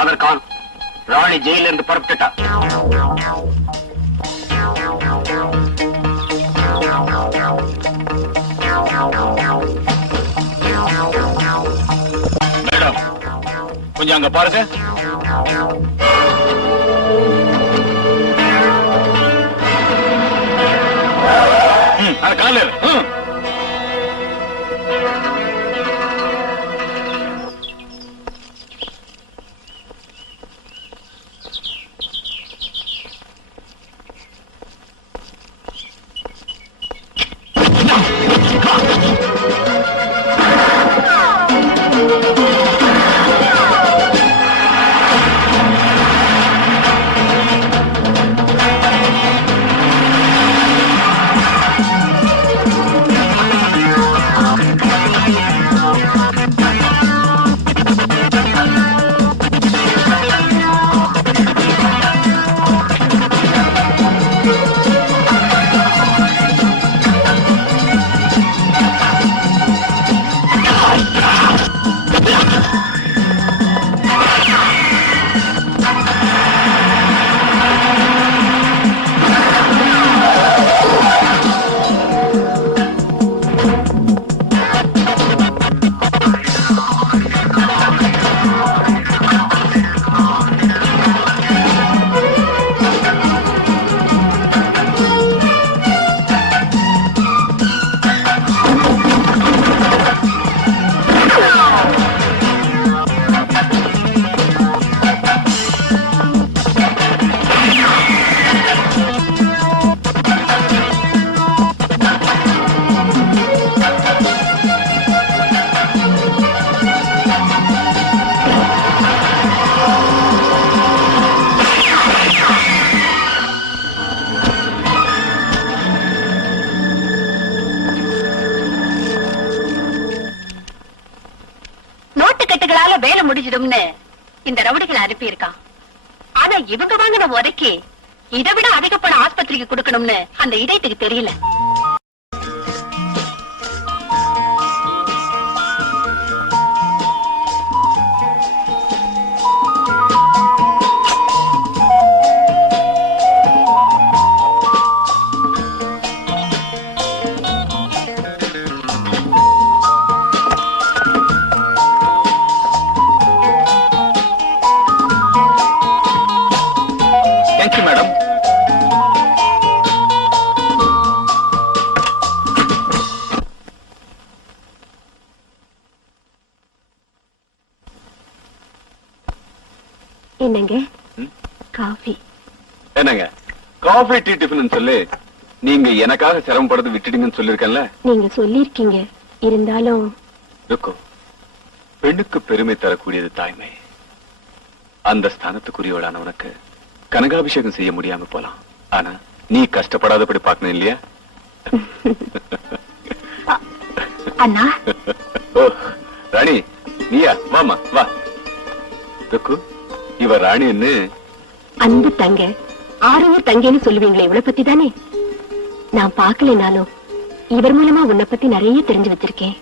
Father Khan, ராணி ஜெயில இருந்து புறப்பட்டுட்டா. Madam, கொஞ்சம் அங்க பாருங்க. அந்த கால வேலை முடிஞ்சிடும்னு இந்த ரவுடிகளை அனுப்பி இருக்கான். ஆனா இவங்க வாங்கின உரைக்கு இதை விட அதிக பணம் ஆஸ்பத்திரிக்கு கொடுக்கணும்னு அந்த இதயத்துக்கு தெரியல. என்னங்க காஃபி? என்னங்க காஃபி டீ டிஃபன் சொல்லி நீங்க எனக்காக சிரமப்படுறது விட்டுடுங்கன்னு சொல்லிருக்கேன்ல. நீங்க சொல்லிருக்கீங்க, இருந்தாலும் பெண்ணுக்கு பெருமை தரக்கூடியது தாய்மை. அந்த ஸ்தானத்துக்குரியவளான உனக்கு கனகாபிஷேகம் செய்ய முடியாம போலாம், ஆனா நீ கஷ்டப்படாதபடி பார்க்கணும் இல்லையா? அண்ணா. ஓ ராணி நீயா? வாமா வா. இவ ராணின்னு அன்பு தங்க, ஆரம்ப தங்கன்னு சொல்லுவீங்களே, இவளை பத்தி தானே. நான் பாக்கலனாலும் இவர் மூலமா உன்னை பத்தி நிறைய தெரிஞ்சு வச்சிருக்கேன்.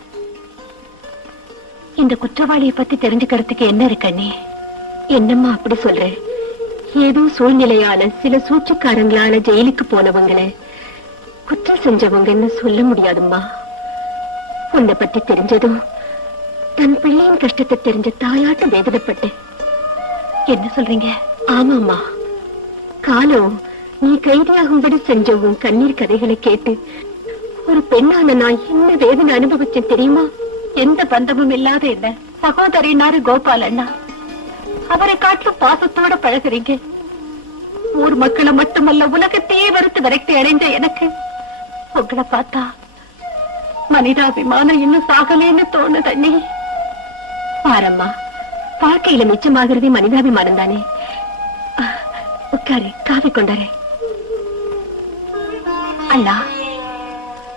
இந்த குற்றவாளியை பத்தி தெரிஞ்சுக்கிறதுக்கு என்ன இருக்கண்ணே? என்னம்மா அப்படி சொல்ற? ஏதோ சூழ்நிலையால சில சூழ்ச்சிக்காரங்களால ஜெயிலுக்கு போனவங்களை குற்றம் செஞ்சவங்கன்னு சொல்ல முடியாதும்மா. உன்னை பத்தி தெரிஞ்சதும் தன் பிள்ளையின் கஷ்டத்தை தெரிஞ்ச தாயாட்ட வேதனைப்பட்டேன். என்ன சொல்றீங்க? ஆமாமா, காலம் நீ கைதியாகும்படி செஞ்ச உன் கண்ணீர் கதைகளை கேட்டு ஒரு பெண்ணான நான் என்ன வேதனை அனுபவிச்சேன் தெரியுமா? எந்த பந்தமும் இல்லாத என்ன சகோதரினாரு கோபால் அண்ணா, அவரை காட்டிலும் பாசத்தோட பழகுறீங்க. ஊர் மக்களை மட்டுமல்ல உலகத்தையே வெறுத்து விரக்தி அடைந்த எனக்கு உங்களை பார்த்தா மனிதாபிமானம் இன்னும் சாகலேன்னு தோணுது அண்ணே. பாரம்மா, வாழ்க்கையில மிச்சமாகிறதே மனிதாபிமானம் தானே. உட்காரு, காஃபி கொண்டாரு. அண்ணா,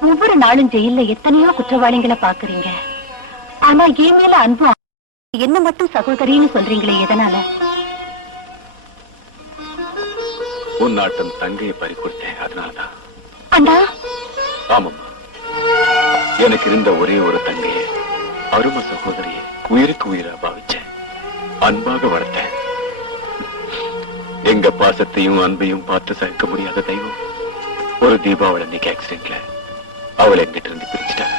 ஒவ்வொரு நாளும் ஜெயில எத்தனையோ குற்றவாளிகளை பாக்குறீங்க, ஆனா என் மேல அன்பு என்ன மட்டும் சகோதரின்னு சொல்றீங்களே, எதனால? உன் நாட்டம் தங்கையை பறி கொடுத்தேன், அதனாலதான். அண்ணா. ஆமாம்மா, எனக்கு இருந்த ஒரே ஒரு தங்கையை, அரும சகோதரியை உயிருக்கு உயிரா பாவிச்சேன், அன்பாக வளர்த்தேன். எங்க பாசத்தையும் அன்பையும் பார்த்து சகிக்க முடியாத தெய்வம் ஒரு தீபாவளி அன்னைக்கு ஆக்சிடென்ட்ல அவளை எங்கிட்ட இருந்து பிரிச்சுட்டாங்க.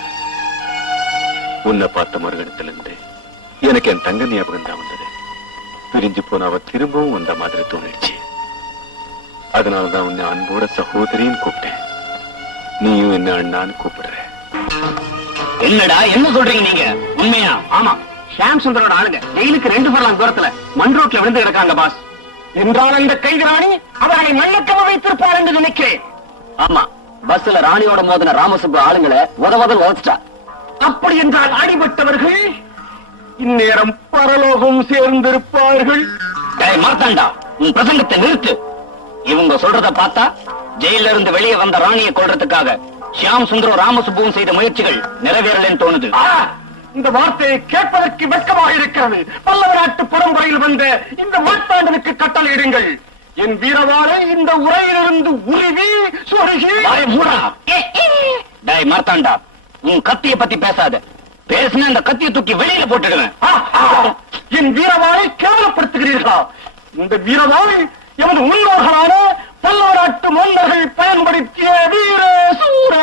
உன்னை பார்த்த மறுகணத்துல இருந்து எனக்கு என் தங்க ஞாபகம் தான் வந்தது. பிரிஞ்சு போன அவ திரும்பவும் வந்த மாதிரி தோணிடுச்சு. அதனாலதான் உன்னை அன்போட சகோதரின்னு கூப்பிட்டேன். நீயும் என்ன அண்ணான்னு கூப்பிடுற. என்னடா என்ன சொல்றீங்க நீங்க? உண்மையா? ஆமா, ஷாம் சுந்தரோட ஆளுங்க ஜெயிலுக்கு 2 ஃபர்லாங் தூரத்துல மண் ரோட்ல விழுந்து கிடக்காங்க பாஸ். என்றால் அந்த கைதி ராணி அவர்களை நல்லக்கவ வைத்திருப்பார் என்று நினைக்கிறேன். ஆமா, பஸ்ல ராணியோட மோதின ராமசுப்பு ஆளுங்களை உதவதல். அப்படி என்றால் அடிபட்டவர்கள் இந்நேரம் பரலோகம் சேர்ந்திருப்பார்கள். மார்த்தாண்டா, உன் பிரசங்கத்தை நிறுத்து. இவங்க சொல்றத பார்த்தா ஜெயில இருந்து வெளியே வந்த ராணியை கொல்றதுக்காக ஷியாம் சுந்தரம் ராமசுப்புவும் செய்த முயற்சிகள் நிறைவேறலன்னு தோணுது. இந்த வார்த்தையை கேட்பதற்கு வெட்கமாக இருக்கிறது. பல்லவ நாட்டு பரம்பரையில் வந்த இந்த மார்த்தாண்டனுக்கு கட்டளையிடுங்கள். என் வீரவாளை இந்த உரையிலிருந்து உருவி சொருகி மூடா. டேய் மார்த்தாண்டா, உன் கத்தியை பத்தி பேசாத. பேசின இந்த கத்தியை தூக்கி வெளியில போட்டுடுவேன். என் வீரவாளை கேவலப்படுத்துகிறீர்களா? இந்த வீரவாளை எமது முன்னோர்களான பல்லவ நாட்டு மன்னர்கள் பயன்படுத்திய வீர சூர.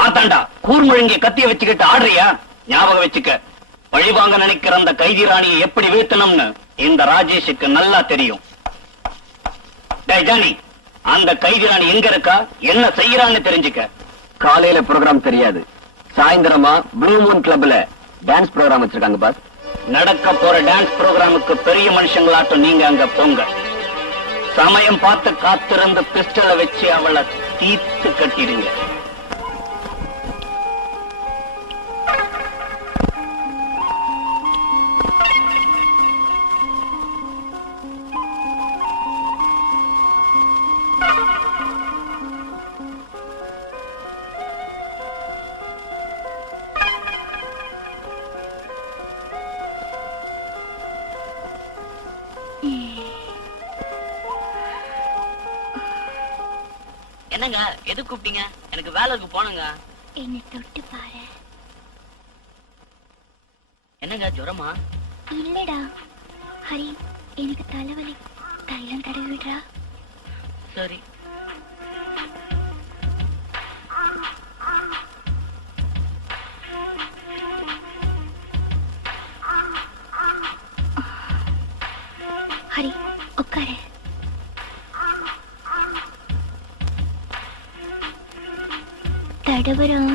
மாத்தாண்டா, கூர்முழுங்கிய கத்திய வச்சுக்கிட்டு ஆடுறியா? ஞாபகம் வச்சுக்க, பழிவாங்க நினைக்கிற அந்த கைதி ராணியை எப்படி வீழ்த்தணும்னு இந்த ராஜேஷுக்கு நல்லா தெரியும். டேய் ஜானி, அந்த கைதி ராணி எங்க இருக்கா, என்ன செய்யறான்னு தெரிஞ்சுக்க. காலையில ப்ரோக்ராம் தெரியாது, சாயந்தரமா ப்ளூ மூன் கிளப்ல டான்ஸ் ப்ரோக்ராம் வச்சிருக்காங்க பாஸ். நடக்க போற டான்ஸ் ப்ரோக்ராமுக்கு பெரிய மனுஷங்களாட்டம் நீங்க அங்க போங்க. சமயம் பார்த்து காத்திருந்து பிஸ்டலை வச்சு அவளை தீர்த்து கட்டிடுங்க. என்னங்க, எது கூப்பிட்டீங்க? எனக்கு வேலைக்கு போனங்க. என்ன தொட்டு பாரு. என்னங்க, ஜுரமா? இல்லடா ஹரி, எனக்கு தலைவலி. தைலம் தடவி விடுறா. சரி. ஹரி, உட்காரு. தடவரம்.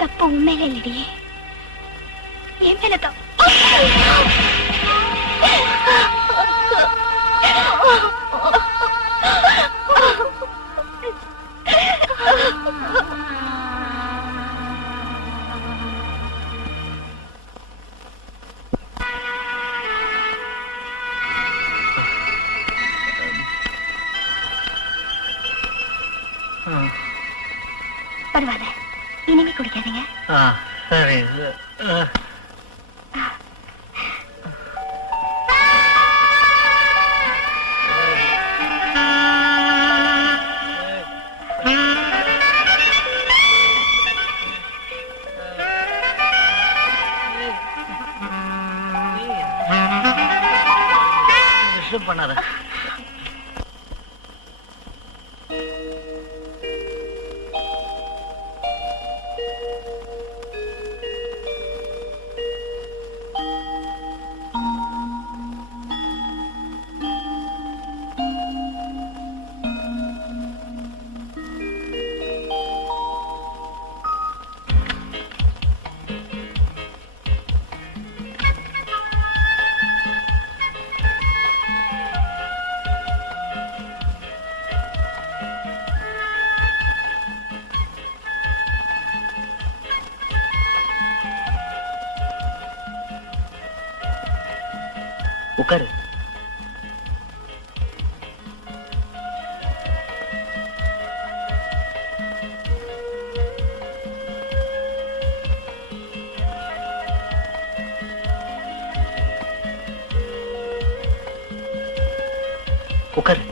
தப்பு உண்மையில இல்லடி, என் மேல தப்பு. பரவாயில்ல, இனிமே குடிக்காதீங்க. சரி. பண்ணாத. உட்காரு. உட்காரு.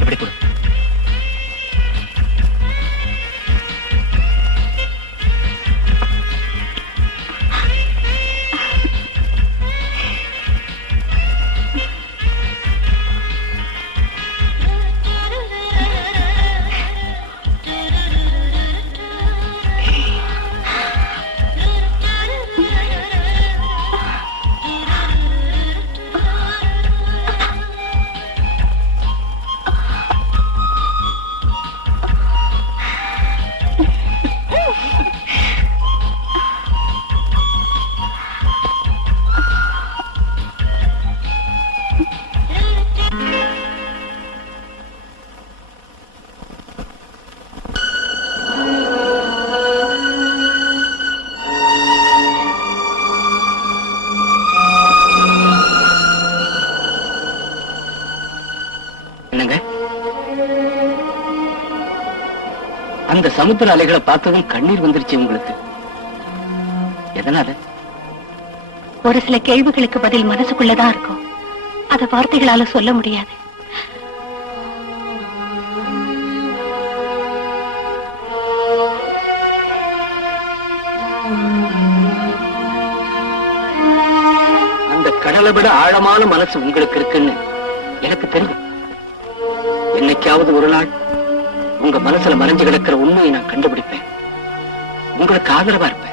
எப்படி கொடு. அந்த சமுத்திர அலைகளை பார்த்ததும் கண்ணீர் வந்துருச்சு உங்களுக்கு. எதனால? ஒரு சில கேள்விகளுக்கு பதில் மனசுக்குள்ளதான் இருக்கும், அத வார்த்தைகளால சொல்ல முடியாது. அந்த கடலை விட ஆழமான மனசு உங்களுக்கு இருக்குன்னு எனக்கு தெரியும். என்னைக்காவது ஒரு நாள் உங்க மனசுல மறைஞ்சு கிடக்கிற உண்மையை நான் கண்டுபிடிப்பேன். உங்களுக்கு ஆதரவா இருப்பேன்.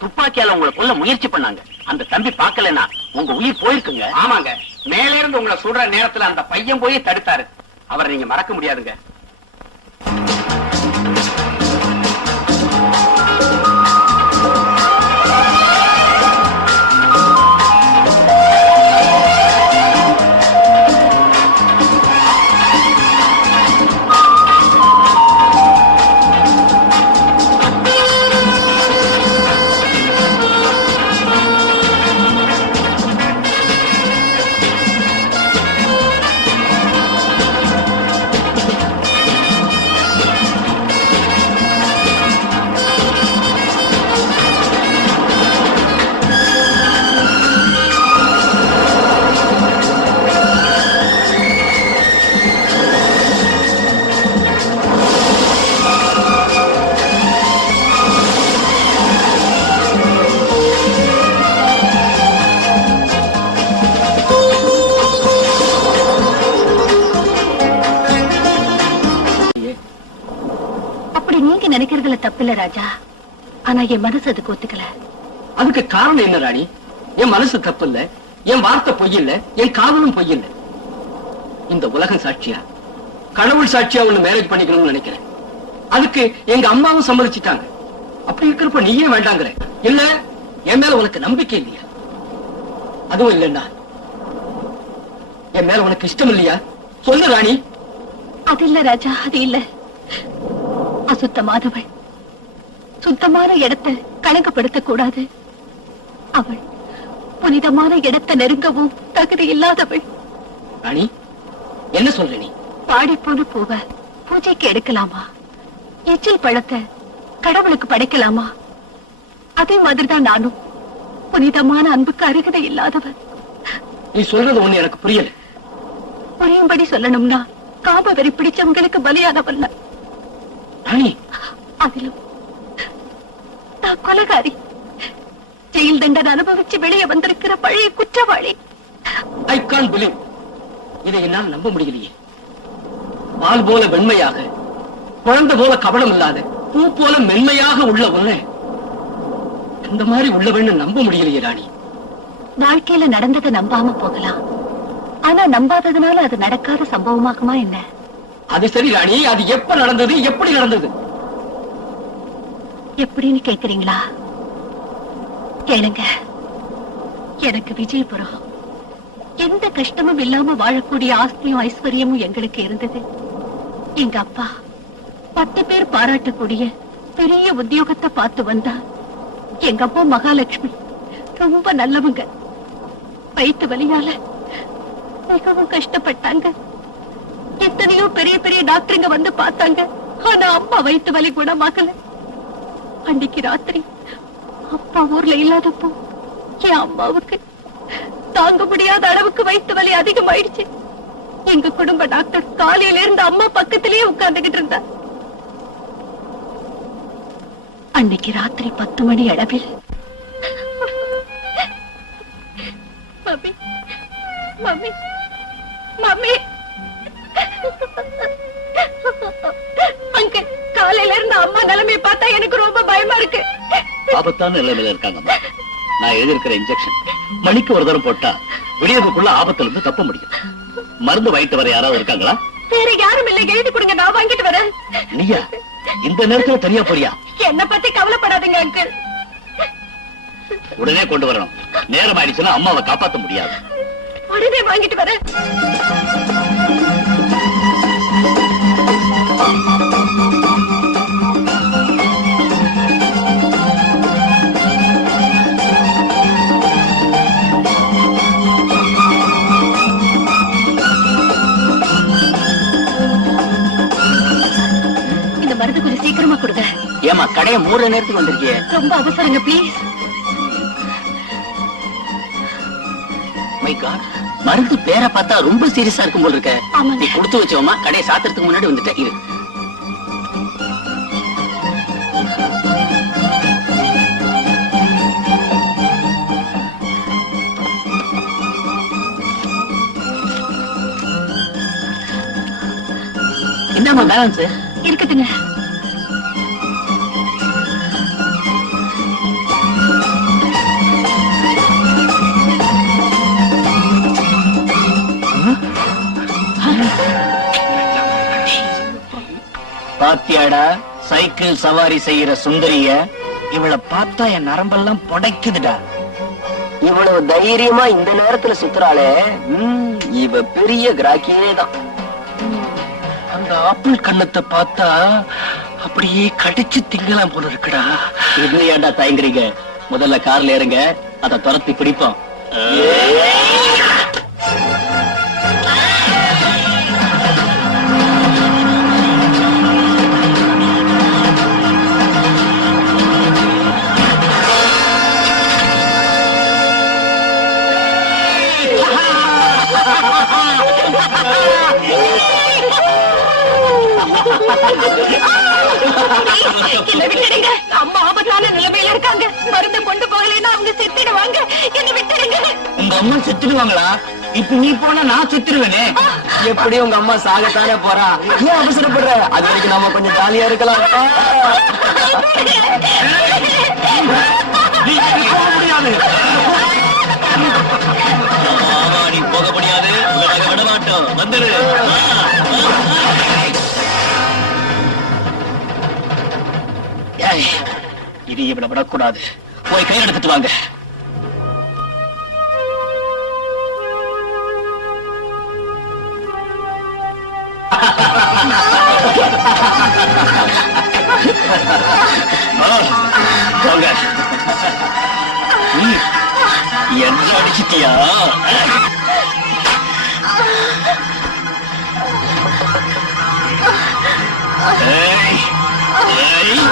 துப்பாக்கியால உங்களை கொல்ல முயற்சி பண்ணாங்க. அந்த தம்பி பார்க்கலன்னா உங்க உயிர் போயிருக்குங்க. ஆமாங்க, மேல இருந்து உங்களை சுடுற நேரத்துல அந்த பையன் போய் தடுத்தாரு. அவரை நீங்க மறக்க முடியாதுங்க. நினைக்கிறதுல தப்பில்ல ராஜா, ஆனா என் மனசு அதுக்கு ஒத்துக்கல. அதுக்கு காரணம் என்ன ராணி? என் மனசு தப்பு இல்ல, என் வார்த்தை பொய் இல்ல, என் காதலும் பொய் இல்ல. இந்த உலகம் சாட்சியா, கடவுள் சாட்சியா ஒண்ணு மேரேஜ் பண்ணிக்கணும்னு நினைக்கிறேன். அதுக்கு எங்க அம்மாவும் சம்மதிச்சுட்டாங்க. அப்படி இருக்கிறப்ப நீயே வேண்டாங்கிற? இல்ல, என் மேல உனக்கு நம்பிக்கை இல்லையா? அதுவும் இல்லைன்னா என் மேல உனக்கு இஷ்டம் இல்லையா? சொல்லு ராணி. அது இல்ல ராஜா, அது இல்ல. அசுத்தமானவள், சுத்தமான இடத்தை கணக்குப்படுத்த கூடாது. அவள் புனிதமான இடத்தை நெருங்கவும் தகுதி இல்லாதவள். ராணி, என்ன சொல்ற நீ? பாடி போன பூவ பூஜைக்கு எடுக்கலாமா? எச்சில் பழத்தை கடவுளுக்கு படைக்கலாமா? அதே மாதிரிதான் நானும் புனிதமான அன்புக்கு அருகதை இல்லாதவள். நீ சொல்றது ஒண்ணு எனக்கு புரியல. புரியும்படி சொல்லணும்னா காம வெறி பிடிச்சவங்களுக்கு பலியானவல்ல. அதிலும் நான் கொலைகாரி, ஜெயில் தண்டனை அனுபவிச்சு வெளியே வந்திருக்கிற பழைய குற்றவாளி. I can't believe. இதை என்னால் நம்ப முடியலையே. பால் போல வெண்மையாக, குழந்தை போல கபடம் இல்லாத, பூ போல மென்மையாக உள்ள உன்னை இந்த மாதிரி உள்ளவன்னு நம்ப முடியலையே ராணி. வாழ்க்கையில நடந்ததை நம்பாம போகலாம், ஆனா நம்பாததுனால அது நடக்காத சம்பவமாகுமா என்ன? அது சரி ராணி, அது எப்ப நடந்தது, எப்படி நடந்தது? எப்படின்னு கேக்குறீங்களா? கேளுங்க. எனக்கு விஜயபுரம், எந்த கஷ்டமும் இல்லாம வாழக்கூடிய ஆஸ்தியும் ஐஸ்வர்யமும் எங்களுக்கு இருந்தது. எங்க அப்பா 10 பேர் பாராட்டக்கூடிய பெரிய உத்தியோகத்தை பார்த்து வந்தா. எங்க அப்பா மகாலட்சுமி ரொம்ப நல்லவங்க. வயிற்று வலியால மிகவும் கஷ்டப்பட்டாங்க. எத்தனையோ பெரிய பெரிய டாக்டருங்க வந்து பார்த்தாங்க, ஆனா அம்மா வயிற்று வலி குணமாகல. அன்னைக்கு ராத்திரி அப்பா ஊர்ல இல்லாதப்போ என் அம்மாவுக்கு தாங்க முடியாத அளவுக்கு வயிற்று வலி அதிகமாயிடுச்சு. எங்க குடும்ப டாக்டர் காலையில இருந்து அம்மா பக்கத்திலேயே உட்கார்ந்துகிட்டு இருந்தா. அன்னைக்கு ராத்திரி 10 மணி அளவில் மம்மி மம்மி அங்கிள், காலையில இருந்து அம்மா நிலைமையை பார்த்தா எனக்கு ரொம்ப பயமா இருக்கு. ஆபத்தான நிலைமையில இருக்காங்கம்மா. நான் எழுதியிருக்கிற இன்ஜெக்ஷன் மணிக்கு ஒரு தரம் போட்டா விடியதுக்குள்ள ஆபத்துல இருந்து தப்ப முடியும். மருந்து வாங்கிட்டு வர யாராவது இருக்காங்களா? வேற யாரும் இல்லை, எழுதி கொடுங்க, நான் வாங்கிட்டு வரேன். நீயா இந்த நேரத்துல தனியா போறியா? என்ன பத்தி கவலைப்படாதீங்க அங்கிள். உடனே கொண்டு வரணும். நேரம் ஆயிடுச்சுன்னா அம்மாவை காப்பாத்த முடியாது. உடனே வாங்கிட்டு வரேன். இந்த மருந்து கொஞ்சம் சீக்கிரமா கொடுங்க. ஏமா கடையை மூடுற நேரத்துக்கு வந்திருக்கியே? ரொம்ப அவசரங்க, ப்ளீஸ். மை காட், மருந்து பேரை பார்த்தா ரொம்ப சீரியஸா இருக்கும் போல இருக்க. ஆமாங்க. நீ கொடுத்து வச்சோமா, கடையை சாத்துறதுக்கு முன்னாடி வந்துட்ட. இரு. என்னம்மா பேலன்ஸ்? இருக்கட்டுங்க. பாத்தியாடா சைக்கிள் சவாரி செய்யற சுந்தரிய? இவளை பார்த்தா என் நரம்பெல்லாம் புடைக்குதுடா. இவ்வளவு தைரியமா இந்த நேரத்துல சுத்துறாளே, இவ பெரிய கிராக்கியே தான். அந்த ஆப்பிள் கண்ணத்தை பார்த்தா அப்படியே கடிச்சு திங்கலாம் போல இருக்குடா. இல்லையாண்டா தயங்குறீங்க? முதல்ல கார்ல ஏறுங்க, அதை துரத்தி பிடிப்போம். என்ன விட்டுடுங்க, அம்மா ஆபத்தான நிலைமையில இருக்காங்க. மருந்து கொண்டு போகலைன்னா அவங்க செத்துடுவாங்க. என்ன விட்டுடுங்க. உங்க அம்மா செத்துடுவாங்களா? இப்ப நீ போனா நான் செத்துடுவேனே. எப்படி உங்க அம்மா சாகத்தானே போறா? ஏன் அவசரப்படுற? அது வரைக்கும் நாம கொஞ்சம் ஜாலியா இருக்கலாம். முடியாது, நீ போக முடியாது. விட மாட்டோம். வந்துடு. இது இவளை விடக்கூடாது. போய் கை எடுத்துட்டு வாங்க. போங்க. என்ன அடிச்சிட்டியா? ஏய், ஏய்.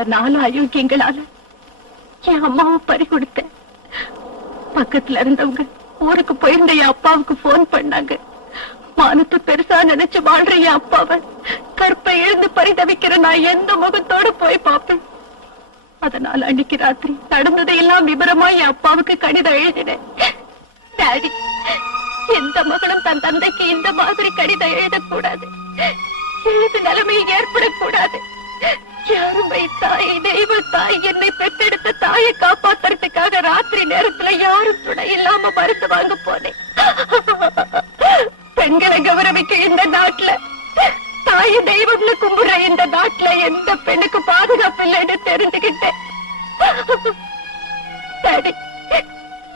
அந்த 4 அயோக்கியங்களால என் அம்மாவை பறி கொடுத்தேன். பக்கத்துல இருந்தவங்க ஊருக்கு போயிருந்த என் அப்பாவுக்கு போன் பண்ணாங்க. மானத்தை பெருசா நினைச்சு வாழ்ற என் அப்பாவை கற்பை எழுந்து பரிதவிக்கிற நான் எந்த முகத்தோட போய் பார்ப்பேன். அதனால அன்னைக்கு ராத்திரி நடந்ததையெல்லாம் விபரமா என் அப்பாவுக்கு கடிதம் எழுதினேன். டாடி, எந்த மகளும் தன் தந்தைக்கு இந்த மாதிரி கடிதம் எழுதக்கூடாது. எழுது நிலைமை ஏற்படக்கூடாது. யாருமை தாய், தெய்வ தாய், என்னை பெற்றெடுத்த தாயை காப்பாத்துறதுக்காக ராத்திரி நேரத்துல யாரும் துணை இல்லாம மருந்து வாங்க போனேன். பெண்களை கௌரவிக்க இந்த நாட்டுல, தாய தெய்வம்னு கும்பிடுற இந்த நாட்டுல எந்த பெண்ணுக்கு பாதுகாப்பு இல்லைன்னு தெரிஞ்சுக்கிட்டேன். டாடி,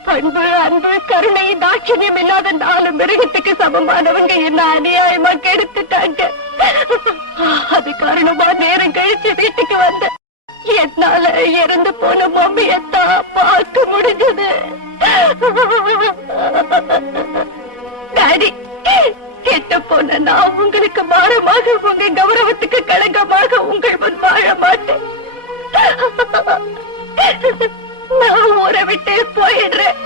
பண்பு, அன்பு, கருணை, தாட்சியம் இல்லாத 4 மிருகத்துக்கு சமமானவங்க என்ன அநியாயமா கெடுத்துட்டாங்க. அது காரணமா நேரம் கழிச்சு வீட்டுக்கு வந்த என்னால இறந்து போன மம்மியத்தான் பார்க்க முடிஞ்சது. டாடி, கெட்ட போன நான் உங்களுக்கு பாரமாக, உங்க கௌரவத்துக்கு களங்கமாக உங்கள் முன் வாழ மாட்டேன். நான் ஊரை விட்டே போயிடுறேன்.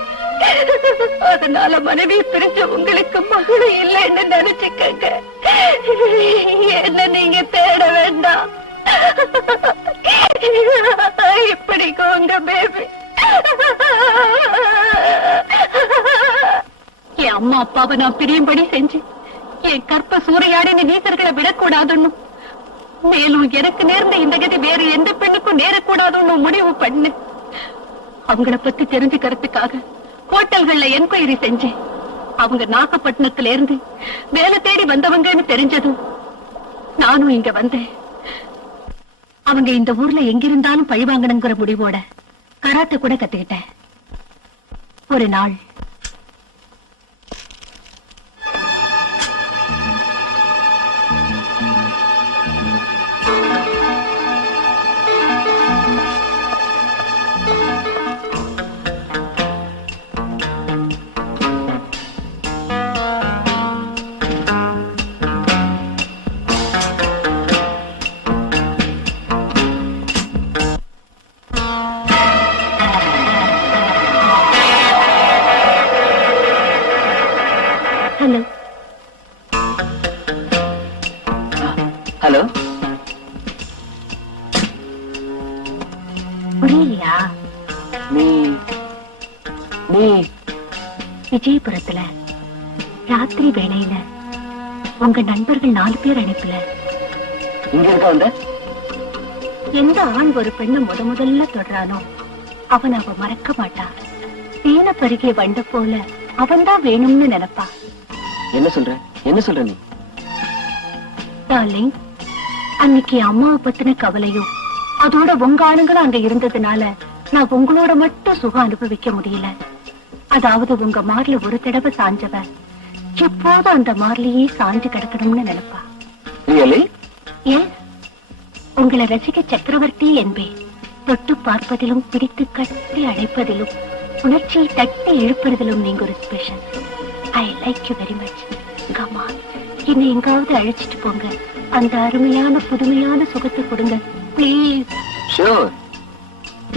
அதனால மனைவி பிரிஞ்ச உங்களுக்கு மகளும் இல்லைன்னு நினைச்சுக்கங்க. என்ன நீங்க தேட வேண்டாம். இப்படிக்கு உங்க பேபி. என் அம்மா அப்பாவை நான் பிரியும்படி செஞ்சு என் கற்ப சூறையாடின நீசர்களை விடக்கூடாதுன்னு, மேலும் எனக்கு நேர்ந்த இந்த கதி வேறு எந்த பெண்ணுக்கும் நேரக்கூடாதுன்னு முடிவு பண்ணு. அவங்கள பத்தி தெரிஞ்சுக்கிறதுக்காக ஹோட்டல்கள்ல என்கொயரி செஞ்சேன். அவங்க நாகப்பட்டினத்துல இருந்து வேலை தேடி வந்தவங்கன்னு தெரிஞ்சதும் நானும் இங்க வந்தேன். அவங்க இந்த ஊர்ல எங்கிருந்தாலும் பழிவாங்கணுங்கிற முடிவோட கராட்டை கூட கத்துக்கிட்டேன். ஒரு நாள் ஹலோ, புரியலையா? நீ விஜயபுரத்துல ராத்திரி வேளையில உங்க நண்பர்கள் 4 பேர் அனுப்பல. இங்க இருக்க வந்த? எந்த ஆண் ஒரு பெண்ணை முதல்ல தொடரானோ அவன் அவ மறக்க மாட்டா. தேன பருகிய வண்ட போல அவன்தான் வேணும்னு நினைப்பா. என்ன சொல்ற நீ? டார்லிங், அன்னைக்கு அம்மாவை பத்தின கவலையும் அதோட உங்க ஆளுங்களும் அங்க இருந்ததுனால நான் உங்களோட மட்டும் சுகம் அனுபவிக்க முடியல. அதாவது உங்க மார்ல ஒரு தடவை சாஞ்சவ எப்போதும் அந்த மார்லயே சாஞ்சு கிடக்கணும்னு நினைப்பா. ஏன், உங்களை ரசிக சக்கரவர்த்தி என்பேன். தொட்டு பார்ப்பதிலும் பிடித்து கட்டி அழைப்பதிலும் உணர்ச்சியை தட்டி இழுப்பதிலும் நீங்க ஒரு special. I like you very much. Comma, என்னை எங்காவது அழைச்சிட்டு போங்க. அந்த அருமையான புதுமையான சுகத்தை கொடுங்க பிளீஸ். ஷூர்,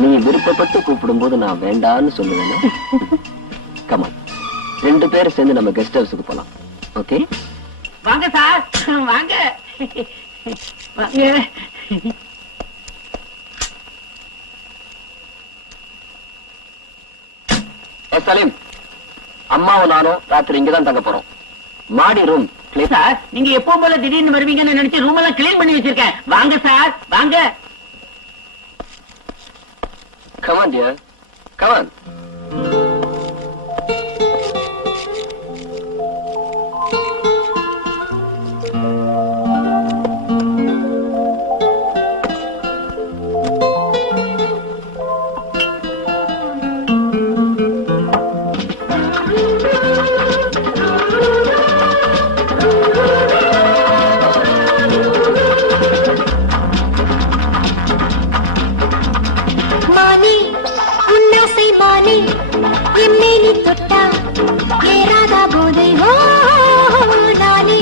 நீ விருப்பப்பட்டு கூப்பிடும் போது நான் வேண்டான்னு சொல்லுவேன். கமான், 2 பேரும் சேர்ந்து நம்ம கெஸ்ட் ஹவுஸுக்கு போலாம். ஓகே? வாங்க சார், வாங்க வாங்க. சலீம், அம்மாவும் நானும் ராத்திரி இங்கதான் தங்க போறோம். மாடி ரூம். சார், நீங்க எப்போ போல திடீர்னு வருவீங்கன்னு நினைச்சு ரூம் எல்லாம் கிளீன் பண்ணி வச்சிருக்கேன். வாங்க சார், வாங்க. Come on, dear. Come on. எம்மேனி தொட்டா ஏறாதா போதை நானே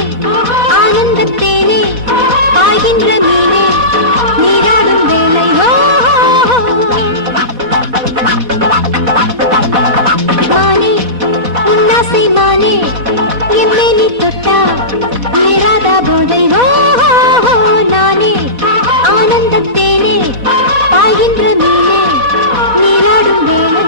ஆனந்தத்தேனே பாய்கின்ற மீனே நீராடும் வேலை ஆனந்தத்தேனே பாய்கின்ற மீனே நீராடும் வேளை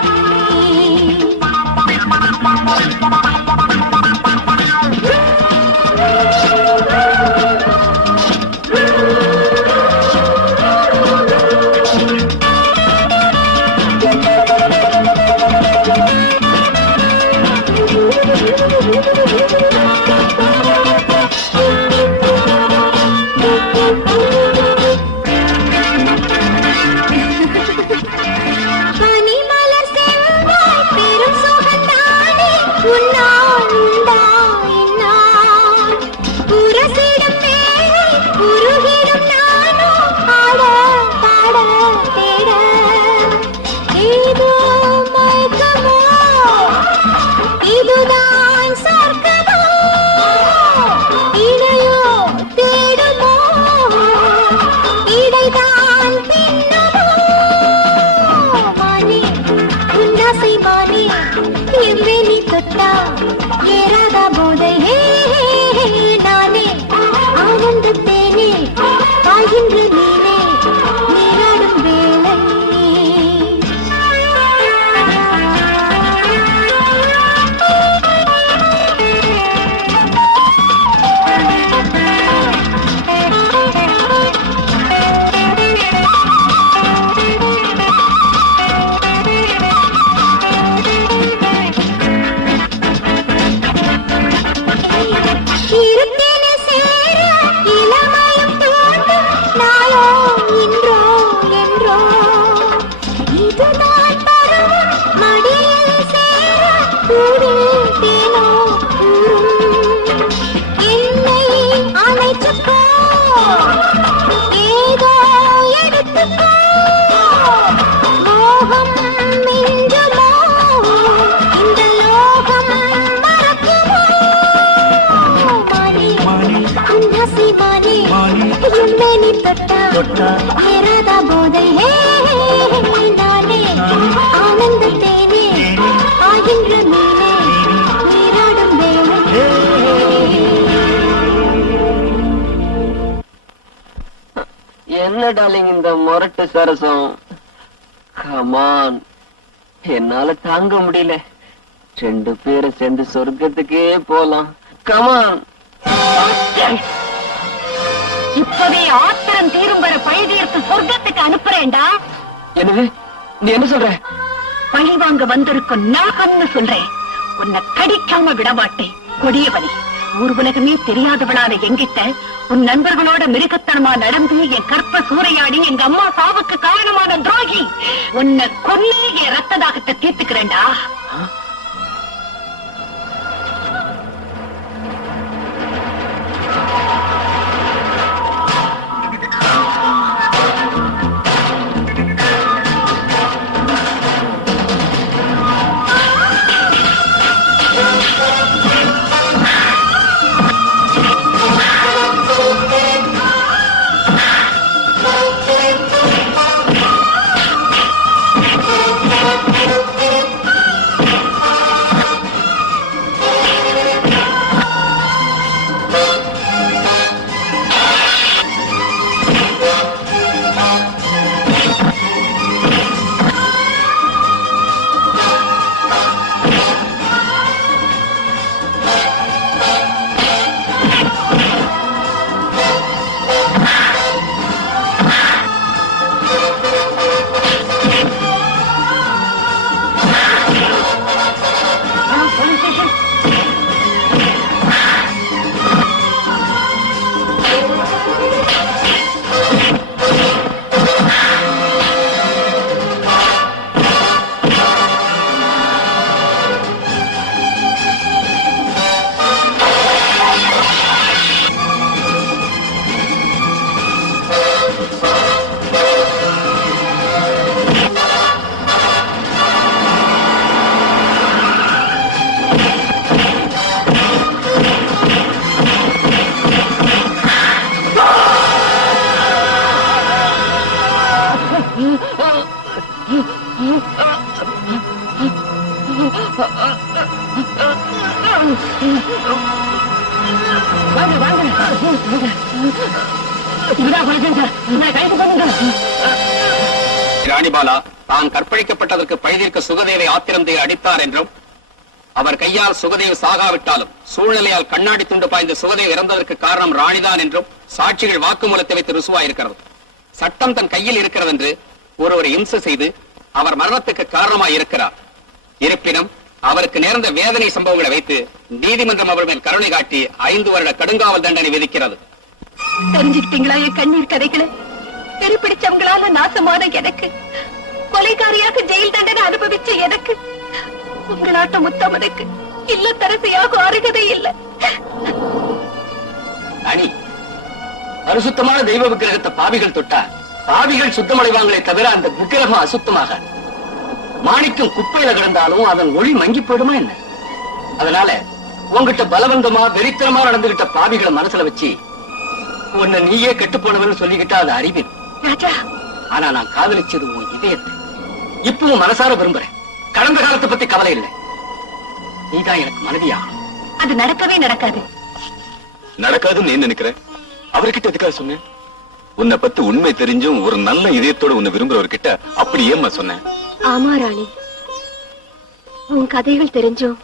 பனிமலர் செவ்வாய் பெரும் சுகந்தானே உன்னாள் உண்டாய் இந்நாள் உரசிடும் மேலே உருகிடும் நானோ ஆட பாட தேட ஏதோ மயக்கமோ இதுதான் சொர்க்கமோ இடையோ தேடுமோ இடைதான் பின்னமோ மானே உன்னாசை மானே எம்மெனி தொட்டா ஏறாத போதை நானே ஆனந்தத்தேனே பாய்கின்ற மீனே நீராடும் வேளை இருத்தேனே சேர இளமையும் தோன்றும் நாளோ இன்றோ என்றோ இதுதான் பருவம் மடியில் சேர கூடில் தேனோ ஊரும் என்னை அணைச்சுக்கோ ஏதோ எடுத்துக்கோ மோகம் மிஞ்சுமோ இந்த லோகம் மறக்குமோ மானே உன்னாசை மானே எம்மெனி தொட்டா ஏறாத போதை நானே ஆனந்தத்தேனே ஆகின்ற மீனே நீராடும் வேளை என்ன டார்லிங் இந்த முரட்டு சரசம்? கமான், என்னால தாங்க முடியல. 2 பேரும் சேர்ந்து சொர்க்கத்துக்கே போலாம். கமான். இப்பவே ஆத்திரம் தீரும் வர பழுதியர்க்கு சொர்க்கத்துக்கு அனுப்புறேன்டா. என்னது நீ என்ன சொல்ற? பழி வாங்க வந்திருக்கும் நாகம்னு சொல்றேன். உன்னை கடிக்காம விடமாட்டேன். கொடியவனே, ஊர் உலகமே தெரியாதவளான எங்கிட்ட உன் நண்பர்களோட மிருகத்தனமா நடந்து என் கற்ப சூறையாடி எங்க அம்மா சாவுக்கு காரணமான துரோகி. உன்னை கொன்னே என் ரத்த தாகத்தை தீர்த்துக்கிறேன்டா. இதுதான் கொலைச்சேன் சார். இவரை கைது பண்ணுங்க. ராணிபாலா தான் கற்பழிக்கப்பட்டதற்கு பழிதீர்க்க சுகதேவை ஆத்திரந்தை அடித்தார் என்றும் அவர் கையால் சுகதேவ் சாகாவிட்டாலும் சூழ்நிலையால் கண்ணாடி துண்டு பாய்ந்த சுகதேவ் இறந்ததற்கு காரணம் ராணிதான் என்றும் சாட்சிகள் வாக்குமூலத்தை வைத்து ருசுவாயிருக்கிறது. சட்டம் தன் கையில் இருக்கிறது என்று ஒருவரை இம்சை செய்து அவர் மரணத்துக்கு காரணமாய் இருக்கிறார். இருப்பினும் அவருக்கு நேர்ந்த வேதனை சம்பவங்களை வைத்து நீதிமன்றம் அவர் மேல் கருணை காட்டி 5 வருட கடுங்காவல் தண்டனை விதிக்கிறது. தெரிஞ்சுக்கிட்டீங்களா என் கண்ணீர் கதைகளை? தெரு பிடிச்சவங்களால நாசமான எனக்கு, கொலைகாரியாக ஜெயில் தண்டனை அனுபவிச்ச எனக்கு, உங்களாட்ட முத்தமனுக்கு இல்லத்தரசியாக அருகதை இல்லை. அணி பரிசுத்தமான தெய்வ விக்கிரகத்தை பாவிகள் தொட்டா பாவிகள் சுத்தமடைவாங்களே தவிர அந்த விக்கிரகம் அசுத்தமாக. மாணிக்கம் குப்பையில கிடந்தாலும் அதன் ஒளி மங்கி போயிடுமா என்ன? அதனால உங்ககிட்ட பலவந்தமா வெறித்தனமா நடந்துகிட்ட பாவிகளை மனசுல வச்சு உன்னை நீயே கெட்டு போனவன்னு சொல்லிக்கிட்டா அது அறிவு. ராஜா, ஆனா நான் காதலிச்சது உன் இதயத்தை. இப்பவும் மனசார விரும்புறேன். கடந்த காலத்தை பத்தி கவலை இல்லை. நீதான் எனக்கு மனைவியா. அது நடக்கவே நடக்காது. நடக்காதுன்னு நீ நினைக்கிறேன். அவர்கிட்ட எதுக்காக சொன்னேன்? உன்னை பத்தி உண்மை தெரிஞ்சும் ஒரு நல்ல இதயத்தோட உன்னை விரும்புறவர்கிட்ட அப்படி ஏம்மா சொன்னேன்? ஆமா ராணி, உன் கதைகள் தெரிஞ்சும்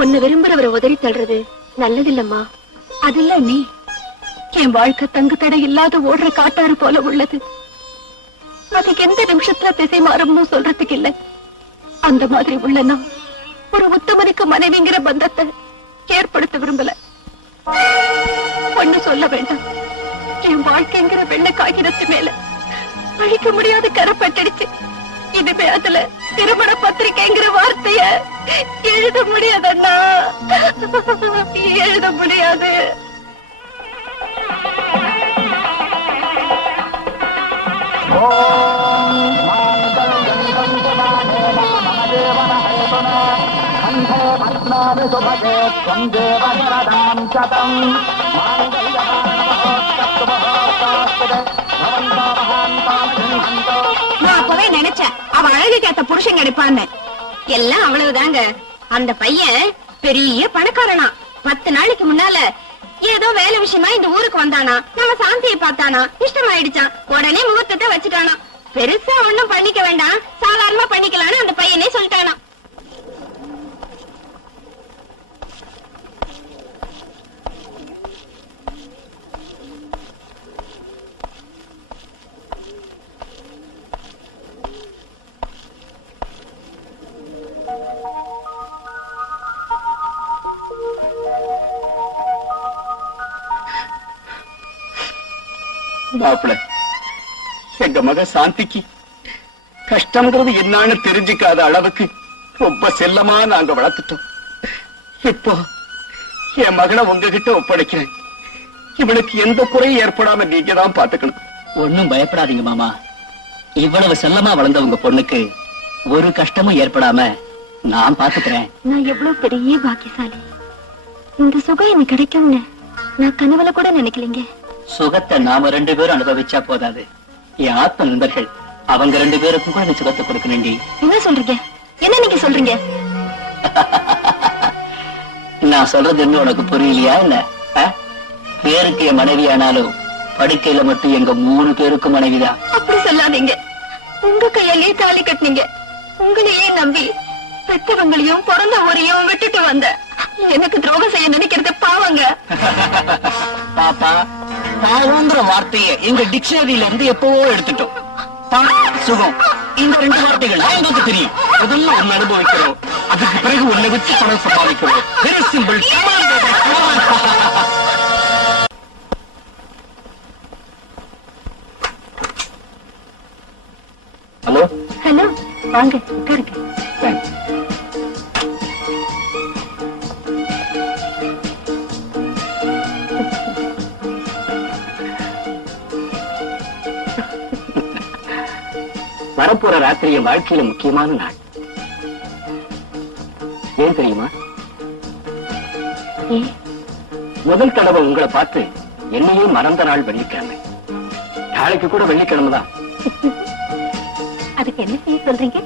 உன்னை விரும்புறவரை உதறி தள்ளுறது நல்லதில்லம்மா. அது இல்ல நீ, என் வாழ்க்கை தங்கு தடை இல்லாத ஓடுற காட்டாறு போல உள்ளது. அதுக்கு எந்த நிமிஷத்துல திசை மாறும்னு சொல்றதுக்கு இல்ல. அந்த மாதிரி உள்ளனா ஒரு உத்தமனுக்கு மனைவிங்கிற பந்தத்தை ஏற்படுத்த விரும்பல. ஒண்ணு சொல்ல வேண்டாம், என் வாழ்க்கைங்கிற வெள்ள காகிதத்து மேல அழிக்க முடியாத கரப்பட்டுடுச்சு. இதுவே அதுல திருமண பத்திரிகைங்கிற வார்த்தைய எழுத முடியாதண்ணா, எழுத முடியாது. நான் அப்பவே நினைச்சேன் அவ அழகுக்கு ஏத்த புருஷன் கிடைப்பான்னு. எல்லாம் அவ்வளவுதாங்க. அந்த பையன் பெரிய பணக்காரனா. 10 நாளைக்கு முன்னால ஏதோ வேலை விஷயமா இந்த ஊருக்கு வந்தானா. நம்ம சாந்தியை பார்த்தானா, இஷ்டமாயிடுச்சான். உடனே முகூர்த்தத்தை வச்சுட்டானா. பெருசா ஒண்ணும் பண்ணிக்க வேண்டாம், சாதாரணமா பண்ணிக்கலாம்னு அந்த பையனே சொல்லிட்டானா. மாப்பிள, எங்க மக சாந்திக்கு கஷ்டம்ங்கிறது என்னன்னு தெரிஞ்சுக்காத அளவுக்கு ரொம்ப செல்லமா நாங்க வளர்த்துட்டோம். இப்போ என் மகனை உங்ககிட்ட ஒப்படைக்கிறேன். இவனுக்கு எந்த குறையும் ஏற்படாம நீங்க தான் பாத்துக்கணும். ஒண்ணும் பயப்படாதீங்க மாமா. இவ்வளவு செல்லமா வளர்ந்த உங்க பொண்ணுக்கு ஒரு கஷ்டமும் ஏற்படாம நான் பாத்துக்கிறேன். நான் எவ்வளவு பெரிய பாக்கியசாலி. இந்த சுகம் எனக்கு கிடைக்கும்னு நான் கனவுல கூட நினைக்கலீங்க. சுகத்தை நாம 2 பேரும் அனுபவிச்சா போதாது, என் ஆத்ம நண்பர்கள் அவங்க 2 பேருக்கும் கூட சுகத்தை கொடுக்கணுண்டி. என்ன சொல்றீங்க? என்ன நீங்க சொல்றீங்க? நான் சொல்றது என்ன உனக்கு புரியலையா இல்ல? பேருக்கு என் மனைவி ஆனாலும் படுக்கையில மட்டும் எங்க 3 பேருக்கும் மனைவிதான். அப்படி சொல்லாதீங்க. உங்க கையாலேயே தாலி கட்டினீங்க. உங்களையே நம்பி பெற்றவங்களையும் பிறந்த ஊரையும் விட்டுட்டு வந்த எனக்கு துரோகம் செய்ய நினைக்கிறது பாவங்க. பாப்பா, பாவங்கிற வார்த்தையை எங்க டிக்ஷனரியில இருந்து எப்பவோ எடுத்துட்டோம். சுகம் இந்த 2 வார்த்தைகள் எங்களுக்கு தெரியும். முதல்ல ஒன்னு அனுபவிக்கிறோம், அதுக்கு பிறகு ஒன்னை வச்சு பணம் சம்பாதிக்கிறோம். Very simple. ஹலோ ஹலோ, வாங்க உட்காருங்க. வரப்போற ராத்திரி என் வாழ்க்கையில முக்கியமான நாள். ஏன் தெரியுமா? முதல் தடவை உங்களை பார்த்து என்னையே மறந்த நாள் வெள்ளிக்கிழமை. நாளைக்கு கூட வெள்ளிக்கிழமை தான். அதுக்கு என்ன செய்ய சொல்றீங்க?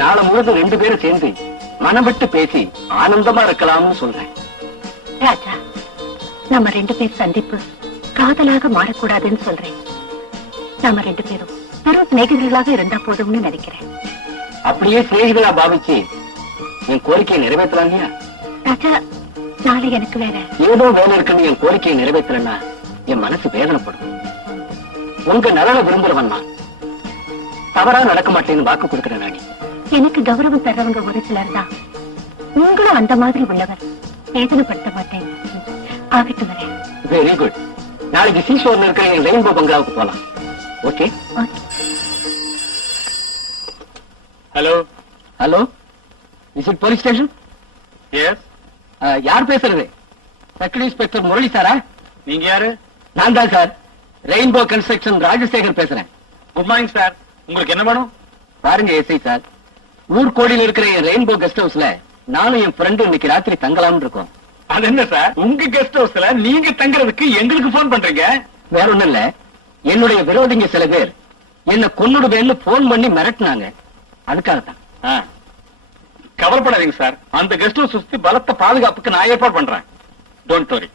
நாளை முழுதும் 2 பேரும் சேர்ந்து மனம் விட்டு பேசி ஆனந்தமா இருக்கலாம்னு சொல்றேன். ராஜா, நம்ம 2 பேர் சந்திப்பு காதலாக மாறக்கூடாதுன்னு சொல்றேன். நாம 2 பேரும் பெரும் சிநேகிதர்களாக இருந்தா போதும்னு நினைக்கிறேன். அப்படியே சிநேகிதா பாவிச்சு என் கோரிக்கையை நிறைவேற்றலாம் இல்லையா? ராஜா, நாளை எனக்கு வேற ஏதோ வேலை இருக்குன்னு என் கோரிக்கையை நிறைவேற்றலன்னா என் மனசு வேதனைப்படும். உங்க நலனை விரும்புறவன் நான் தவறா நடக்க மாட்டேன்னு வாக்கு கொடுக்கிறேன் ராணி. எனக்கு கௌரவம் தர்றவங்க ஒரு சிலர் தான். உங்களும் அந்த மாதிரி உள்ளவர். வேதனைப்படுத்த மாட்டேன். ஆகிட்டு வரேன். Very good. நாளைக்கு சீஷோர்ல இருக்கிற என் ரெயின்போ பங்களாவுக்கு போலாம். Okay? Hello hello, is it police station? Yes. யார் பேசுறது? சர்க்கிள் இன்ஸ்பெக்டர் முரளி சாரா? நீங்க யாரு? நான் தான் சார், ரெயின்போ கன்ஸ்ட்ரக்ஷன் ராஜசேகர் பேசுறேன். Good morning sir. உங்களுக்கு என்ன வேணும்? பாருங்க எஸ்ஐ சார், ஊர்கோடியில் இருக்கிற என் ரெயின்போ கெஸ்ட் ஹவுஸ்ல நானும் என் ஃப்ரெண்டு இன்னைக்கு ராத்திரி தங்கலாம்னு இருக்கோம். அது என்ன சார், உங்க கெஸ்ட் ஹவுஸ்ல நீங்க தங்குறதுக்கு எங்களுக்கு போன் பண்றீங்க? வேற ஒண்ணும் இல்ல, என்னுடைய விரோதிங்க சில பேர் என்ன கொன்னுடுவேன்னு போன் பண்ணி மிரட்டினாங்க. அதுக்காகத்தான். கவலைப்படாதீங்க சார், அந்த கெஸ்ட் ஹவுஸ் சுத்தி பலத்த பாதுகாப்புக்கு நான் ஏற்பாடு பண்றேன். Don't worry.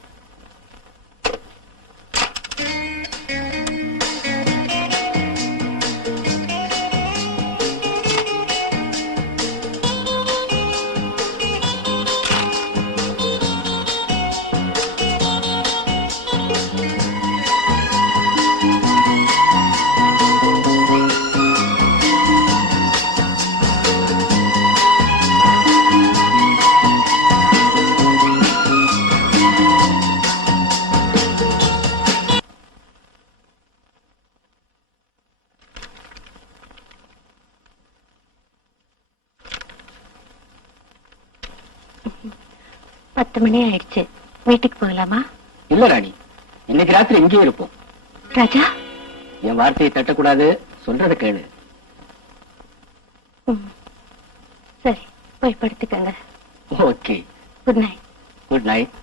பத்து மணி ஆயிடுச்சு. வீட்டுக்கு போகலாமா? இல்ல ராணி, இன்னைக்கு ராத்திரி இங்கேயே இருப்போம். ராஜா, என் வார்த்தையை தட்டக்கூடாது, சொல்றத கேளு. சரி, போய் படுத்துக்கங்க. Okay, good night. Good night.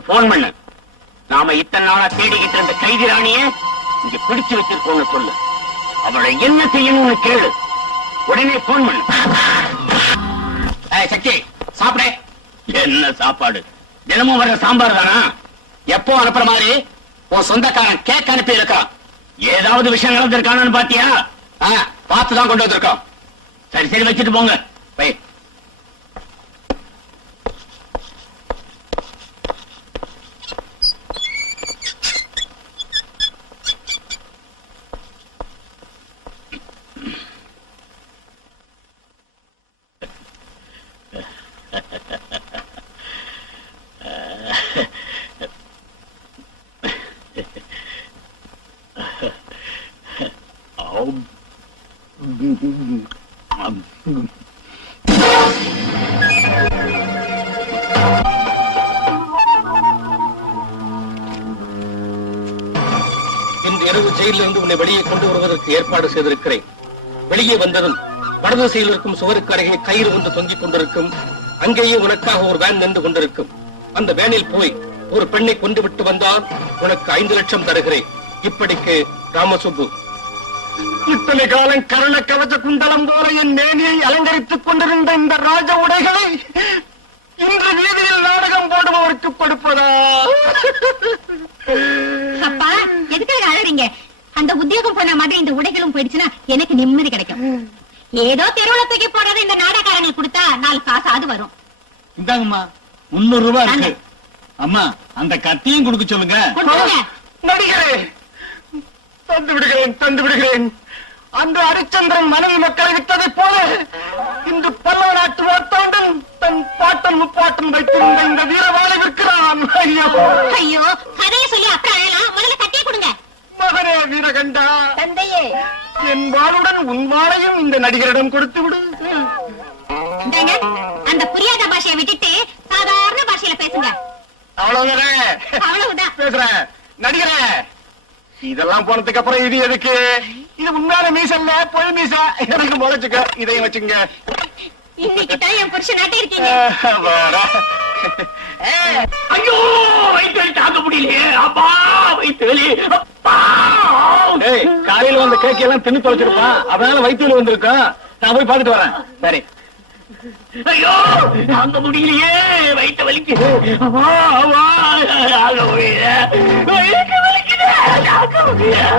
அவளுக்கு போன் பண்ணு. நாம இத்தனை நாளா தேடிக்கிட்டு இருந்த கைதி ராணிய இங்க பிடிச்சு வச்சிருக்கோம்னு சொல்லு. அவளை என்ன செய்யணும்னு கேளு. உடனே போன் பண்ணு. சக்தி சாப்பிட. என்ன சாப்பாடு? தினமும் வர்ற சாம்பார் தானா? எப்போ அனுப்புற மாதிரி உன் சொந்தக்காரன் கேக் அனுப்பி இருக்கான். ஏதாவது விஷயம் நடந்திருக்கானு பாத்தியா? பார்த்துதான் கொண்டு வந்திருக்கோம். சரி சரி வச்சுட்டு போங்க. போய் இன்று இரவு ஜெயிலிலிருந்து உன்னை வெளியே கொண்டு வருவதற்கு ஏற்பாடு செய்திருக்கிறேன். வெளியே வந்ததும் வடதிசையில் இருக்கும் சுவருக்கு அருகே கயிறு ஒன்று தொங்கிக் கொண்டிருக்கும். அங்கேயே உனக்காக ஒரு வேன் நின்று கொண்டிருக்கும். அந்த வேனில் போய் ஒரு பெண்ணை கொண்டு விட்டு வந்தால் உனக்கு 5 லட்சம் தருகிறேன். இப்படிக்கு ராமசுப்பு. இத்தனை காலம் கரண கவச குண்டலம் போல என் மேனியை அலங்கரித்துக் கொண்டிருந்த இந்த ராஜ உடைகளை இன்று வீதியில் நாடகம் போடுபவருக்கு கொடுப்பதா? அப்பா எதுக்காக அழறீங்க? அந்த உத்தியோகம் போன மாதிரி இந்த உடைகளும் போயிடுச்சுன்னா எனக்கு நிம்மதி கிடைக்கும். ஏதோ தெருவுல தூக்கி போடுறது இந்த நாடகாரங்களுக்கு கொடுத்தா 4 காசாவது வரும். இந்தாங்கம்மா 300 ரூபாய் இருக்கு. அம்மா அந்த கத்தியும் கொடுக்க சொல்லுங்க. கொடுங்க. நடிகரே, தந்து விடுகிறேன் தந்து விடுகிறேன். அன்று ஹரிச்சந்திரன் மனைவி மக்களை விட்டதை போல இன்று பல்லவ நாட்டு வார்த்தாண்டன் தன் பாட்டன் முப்பாட்டன் வைத்திருந்த இந்த வீரவாளை விற்கிறான். ஐயோ ஐயோ, கதையை சொல்லி அப்புறம் அழலாம். முதல்ல கட்டியே கொடுங்க. மகனே வீரகண்டா, தந்தையே, என் வாளுடன் உன் வாளையும் இந்த நடிகரிடம் கொடுத்து விடு. இந்தாங்க, அந்த புரியாத பாஷையை விட்டுட்டு சாதாரண பாஷையில பேசுங்க. அவ்வளவுதானே? அவ்வளவுதான். பேசுறேன். நடிகரே, இதெல்லாம் போனதுக்கு அப்புறம் இது எதுக்கு? இது உண்மையான மீச இல்ல, பொய் மீச. எனக்கு முளைச்சுக்க, இதையும் வச்சுங்க. இன்னைக்கு தான் என் புருஷன் நாட்டே இருக்கீங்க. ஐயோ, வயிற்று தாக்க முடியலையே. அப்பா வயிற்று வலி. அப்பா, காலையில வந்த கேக் எல்லாம் தின்னு தொலைச்சிருப்பான். அதனால வயிற்று வந்திருக்கா. நான் போய் பார்த்துட்டு வரேன். சரி. ஐயோ, தாங்க முடியலையே, வயிற்று வலிக்குது. அப்பா, அப்பா, தாங்க முடியல, வயிற்று வலிக்குது, தாங்க முடியல.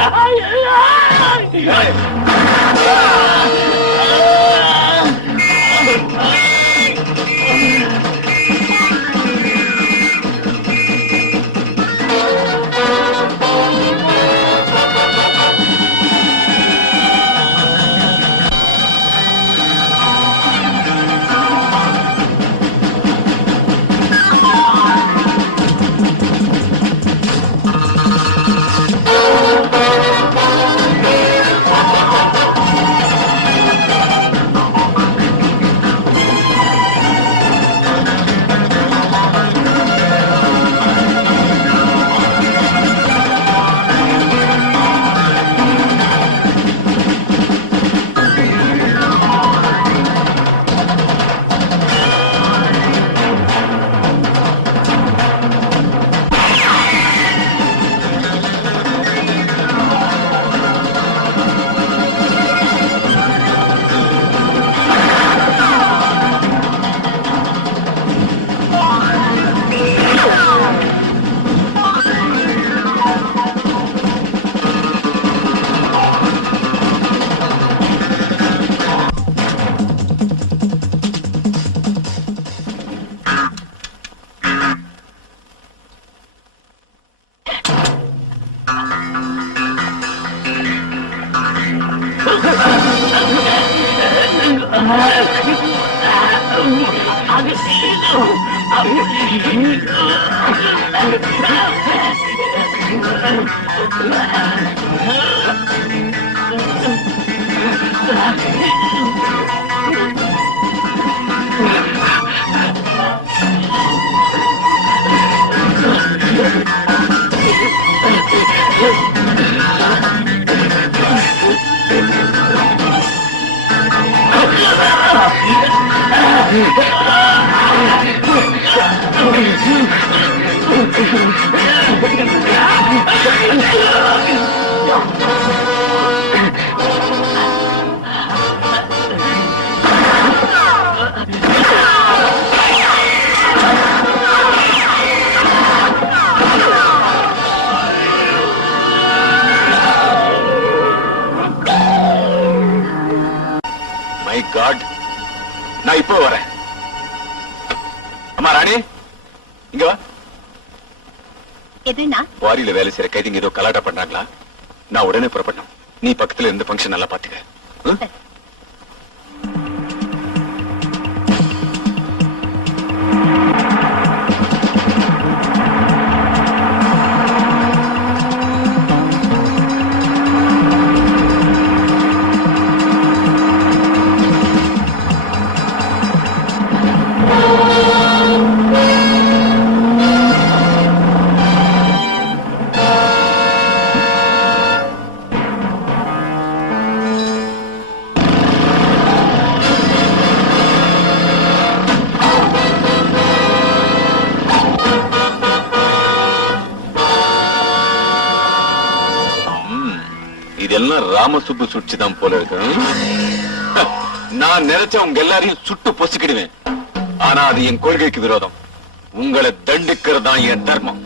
நான் இப்போ வரேன். அம்மா ராணி, இங்க வா. எதுனா வாரியில வேலை செய்யற கைதிங்க ஏதோ கலாட்டா பண்றாங்களா? நான் உடனே புறப்படணும். நீ பக்கத்துல இருந்து ஃபங்க்ஷன் நல்லா பாத்துக்க. இதெல்லாம் ராமசுப்பு சுட்சிதான் போல இருக்கு. நான் நினைச்ச உங்க எல்லாரையும் சுட்டு பொசுக்கிடுவேன். ஆனா அது என் கொள்கைக்கு விரோதம். உங்களை தண்டிக்கிறது தான் என் தர்மம்.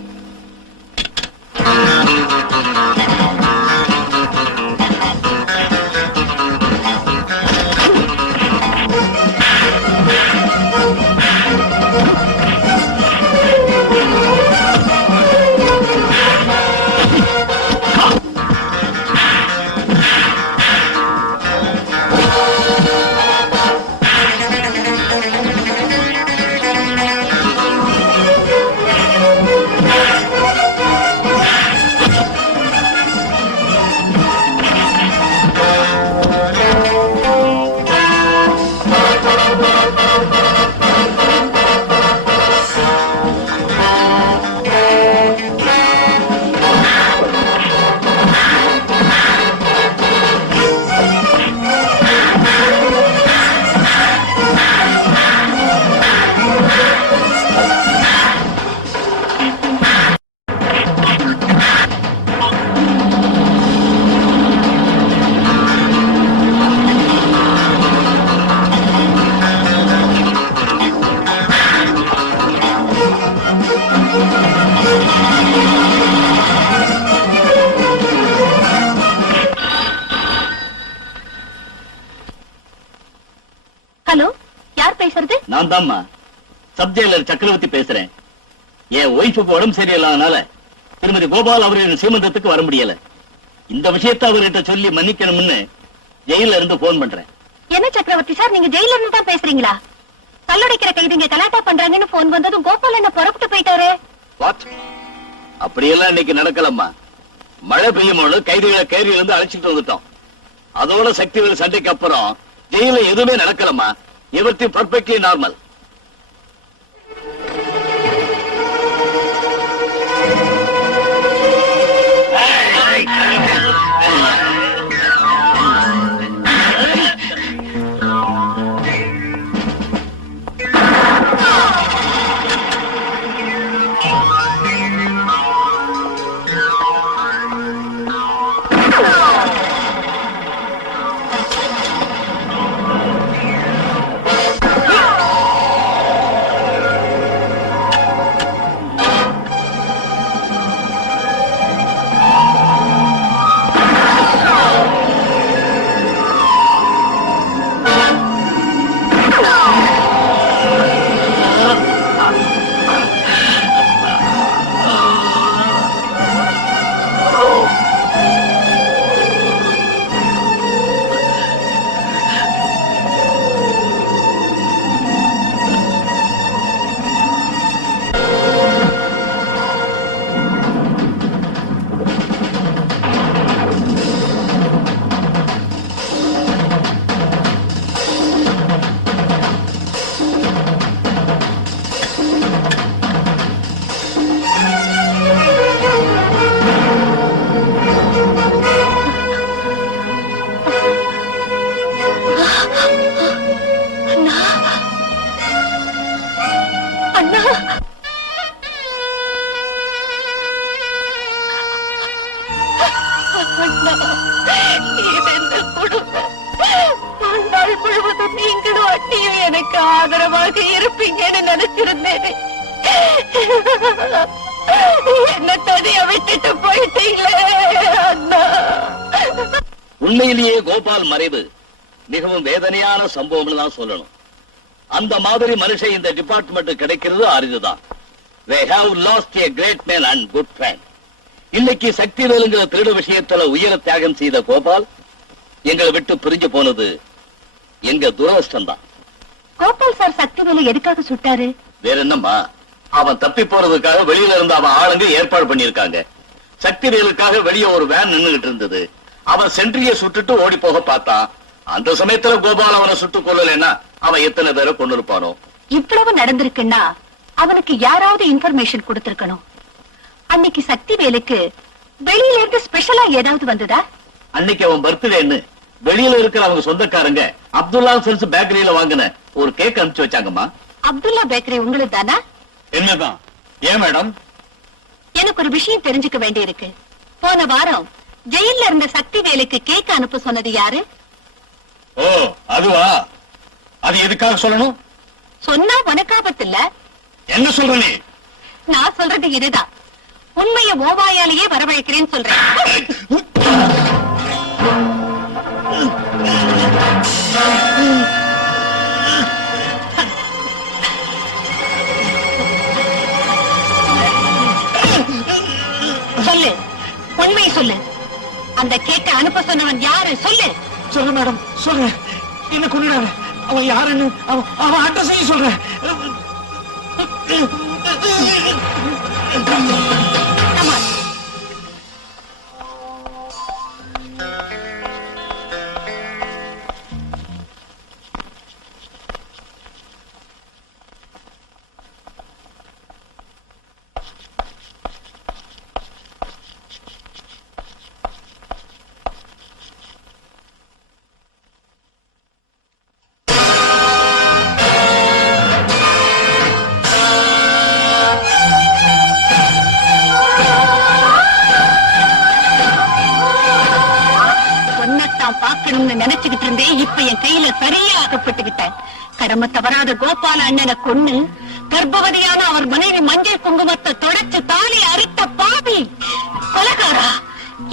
ஹலோ, யார் பேசுறது? நான் தான்மா சப் ஜெயிலர் சக்கரவர்த்தி பேசுறேன். என் ஒய்ஃபுக்கு உடம்பு சரியில்லாதனால திருமதி கோபால் அவர்களின் சீமந்தத்துக்கு வர முடியல. இந்த விஷயத்தை அவர்கிட்ட சொல்லி மன்னிக்கணும்னு ஜெயில இருந்து போன் பண்றேன். என்ன சக்கரவர்த்தி சார், நீங்க ஜெயில இருந்து தான் பேசுறீங்களா? கல்லடைக்கிற கைதிங்க கலாட்டா பண்றாங்கன்னு போன் வந்ததும் கோபால் என்ன புறப்பட்டு போயிட்டாரு. வாட்? அப்படியெல்லாம் இன்னைக்கு நடக்கலம்மா. மழை பெய்யும் போது கைதிகளை கேரியில இருந்து அழைச்சிட்டு வந்துட்டோம். அதோட சக்திகள் சண்டைக்கு அப்புறம் ஜெயில எதுவுமே நடக்கலம்மா. எவர்த்தி பர்ஃபெக்ட்லி நார்மல். நீங்களும் அண்ணியும் எனக்கு ஆதரவாக இருப்பீங்கன்னு நினைச்சிருந்தேன். என்ன தனியா விட்டுட்டு போயிட்டீங்களே அண்ணா. உண்மையிலேயே கோபால் மறைவு மிகவும் வேதனையான சம்பவம்னு தான் சொல்லணும். அந்த மாதிரி மனுஷன் இந்த டிபார்ட்மெண்ட் கிடைக்கிறது அரிதுதான். They have lost a great man and good friend. இன்னைக்கு சக்தி வேலுங்கிற திருட விஷயத்துல உயிர தியாகம் செய்த கோபால் எங்களை விட்டு பிரிஞ்சு போனது எங்க துரதிர்ஷ்டம் தான். கோபால் சார் சக்தி வேலை எதுக்காக சுட்டாரு? வேற என்னம்மா, அவன் தப்பி போறதுக்காக வெளியில இருந்து அவன் ஆளுங்க ஏற்பாடு பண்ணிருக்காங்க. சக்தி வேலுக்காக வெளியே ஒரு வேன் நின்னுகிட்டு இருந்தது. அவன் சென்ட்ரிய சுட்டுட்டு ஓடி போக பார்த்தான். அந்த சமயத்துல கோபால் அவனை சுட்டு கொள்ளலைன்னா அவன் எத்தனை பேரை கொண்டு இருப்பானோ. இவ்வளவு நடந்திருக்குன்னா அவனுக்கு யாராவது இன்ஃபர்மேஷன் கொடுத்திருக்கணும். அன்னைக்கு சக்தி வேலுக்கு வெளியில இருந்து ஸ்பெஷலா ஏதாவது வந்ததா? அன்னைக்கு அவன் பர்த்டேன்னு வெளியில இருக்கிற அவங்க சொந்தக்காரங்க அப்துல்லா செல்ஸ் பேக்கரியில வாங்கின ஒரு கேக் அனுப்பிச்சு வச்சாங்கம்மா. அப்துல்லா பேக்கரி உங்களுக்கு தானா? என்னதான்? ஏன் மேடம்? எனக்கு ஒரு விஷயம் தெரிஞ்சுக்க வேண்டி இருக்கு. போன வாரம் ஜெயில இருந்த சக்தி வேலுக்கு கேக் அனுப்ப சொன்னது யாரு? ஓ, அதுவா? அது எதுக்காக சொல்லணும்? சொன்னா உனக்கு ஆபத்து இல்ல. என்ன சொல்ற நீ? நான் சொல்றது இதுதான். உண்மைய ஓவாயாலேயே வரவழைக்கிறேன்னு சொல்றேன். சொல்லு, உண்மை சொல்லு. அந்த கேக்க அனுப்ப சொன்னவன் யாரு? சொல்லு. சொல்ல மேடம், சொல்றேன். என்ன கொண்டுடாத. அவன் யாருன்னு அவன் அட்ரஸையும் சொல்றேன். Come on. நினைச்சுக்கிட்டு இருந்தேன். இப்ப என் கையில சரியா ஆகப்பட்டுக்கிட்டேன். கடமை தவறாத கோபால அண்ணனை கொன்னு கர்ப்பவதியான அவர் மனைவி மஞ்சள் குங்குமத்தை தொடச்சு தாலி அறுத்த பாவி கொலகாரா,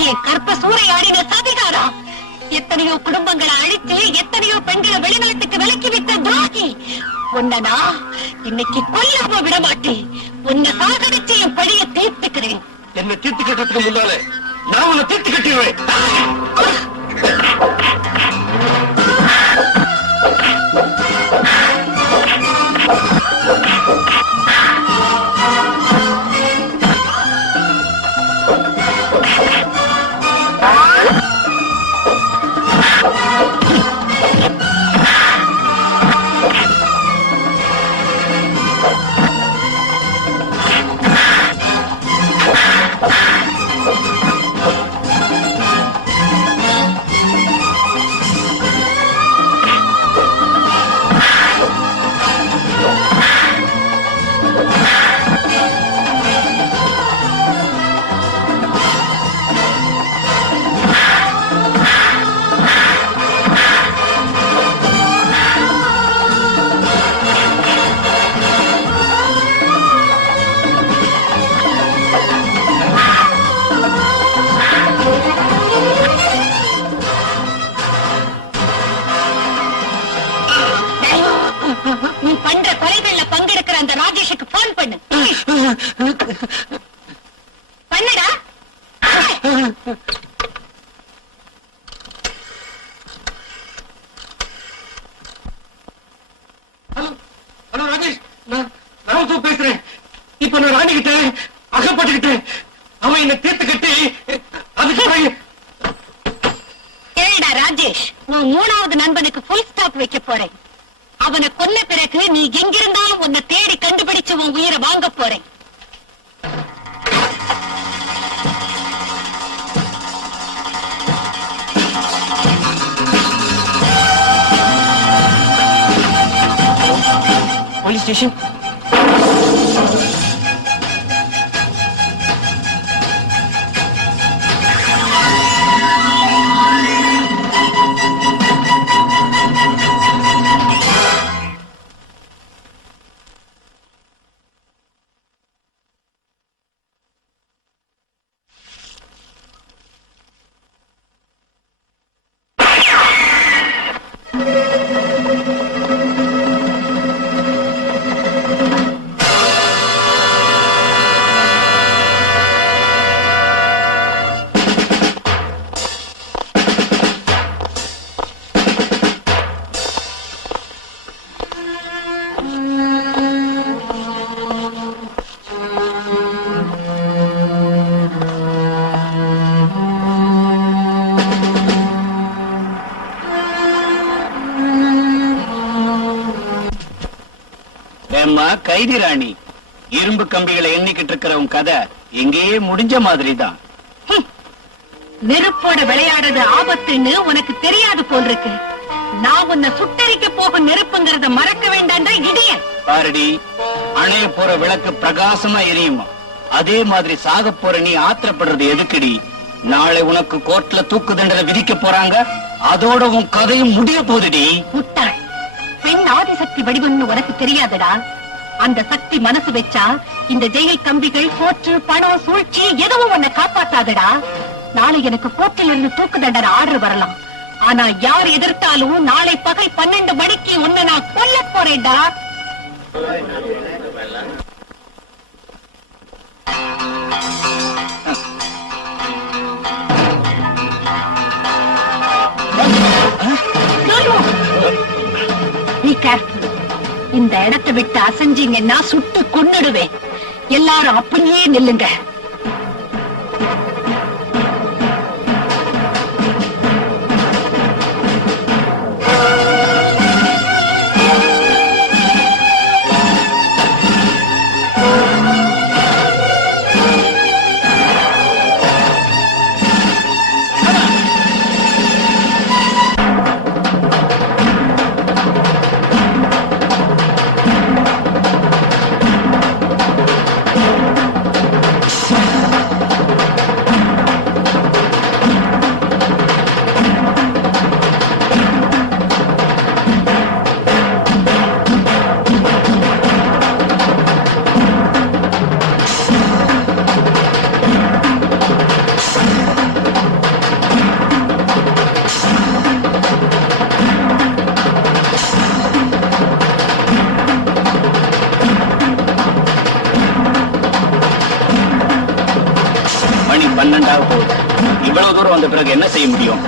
என் கற்ப சூறையாடின சதிகாரா, எத்தனையோ குடும்பங்களை அழித்து எத்தனையோ பெண்களை வெளிநாட்டுக்கு விலக்கி விட்ட துரோகி. உன்னை இன்னைக்கு கொல்லாம விடமாட்டேன். உன்னை சாகடிச்சு என் பழிய தீர்த்துக்கிறேன். என்ன தீர்த்து கட்டுறதுக்கு முன்னாலே நான் உன்னை தீர்த்து கட்டிடுவேன். நீ பண்ற கொலைகள்ல பங்கெடுக்கிற அந்த ராஜேஷுக்கு போன் பண்ணு. பண்ணுடா. ஹலோ ராஜேஷ், நான் பேசுறேன். இப்ப நான் ராணி கிட்ட அகப்பட்டுக்கிட்டேன். அவன் என்ன தீர்த்து கட்டி அதுக்கு கேளுடா ராஜேஷ், உன் மூணாவது நண்பனுக்கு ஃபுல் ஸ்டாப் வைக்க போறேன். அவனை கொன்ன பிறகு நீ எங்கிருந்தாலும் உன்னை தேடி கண்டுபிடிச்சு உன் உயிரை வாங்க போறேன். Police station. கைதி ராணி. இரும்பு கம்பிகளை எண்ணிக்கிட்டு இருக்கிற உன் கதை எங்கேயே முடிஞ்ச மாதிரி தான். நெருப்போட விளையாடுறது ஆபத்துன்னு உனக்கு தெரியாது போல் இருக்கு. நான் உன்னை சுட்டரிக்க போகும் நெருப்புங்கிறத மறக்க வேண்டாம்டா இடியன். பாரடி, அணைய போற விளக்கு பிரகாசமா எரியுமா? அதே மாதிரி சாக போற நீ ஆத்திரப்படுறது எதுக்குடி? நாளை உனக்கு கோர்ட்ல தூக்கு தண்டனை விதிக்க போறாங்க. அதோட உன் கதையும் முடிய போகுதுடி. முட்டாள், பெண் ஆதிசக்தி வடிவம்னு உனக்கு தெரியாதுடா. அந்த சக்தி மனசு வச்சா இந்த ஜெயில் கம்பிகள், கோர்ட்டு, பணம், சூழ்ச்சி எதுவும் உன்னை காப்பாத்தாதுடா. நாளை எனக்கு கோர்ட்டில் இருந்து தூக்கு தண்டனை ஆர்டர் வரலாம். ஆனா யார் எதிர்த்தாலும் நாளை பகல் 12 மணிக்கு உன்னை நான் கொல்ல போறேன்டா. Be careful. இந்த இடத்தை விட்டு அசைஞ்சீங்கன்னா சுட்டு கொன்னுடுவேன். எல்லாரும் அப்படியே நில்லுங்க. மணி 12 போகுது. இவ்வளவு தூரம் வந்த பிறகு என்ன செய்ய முடியும்?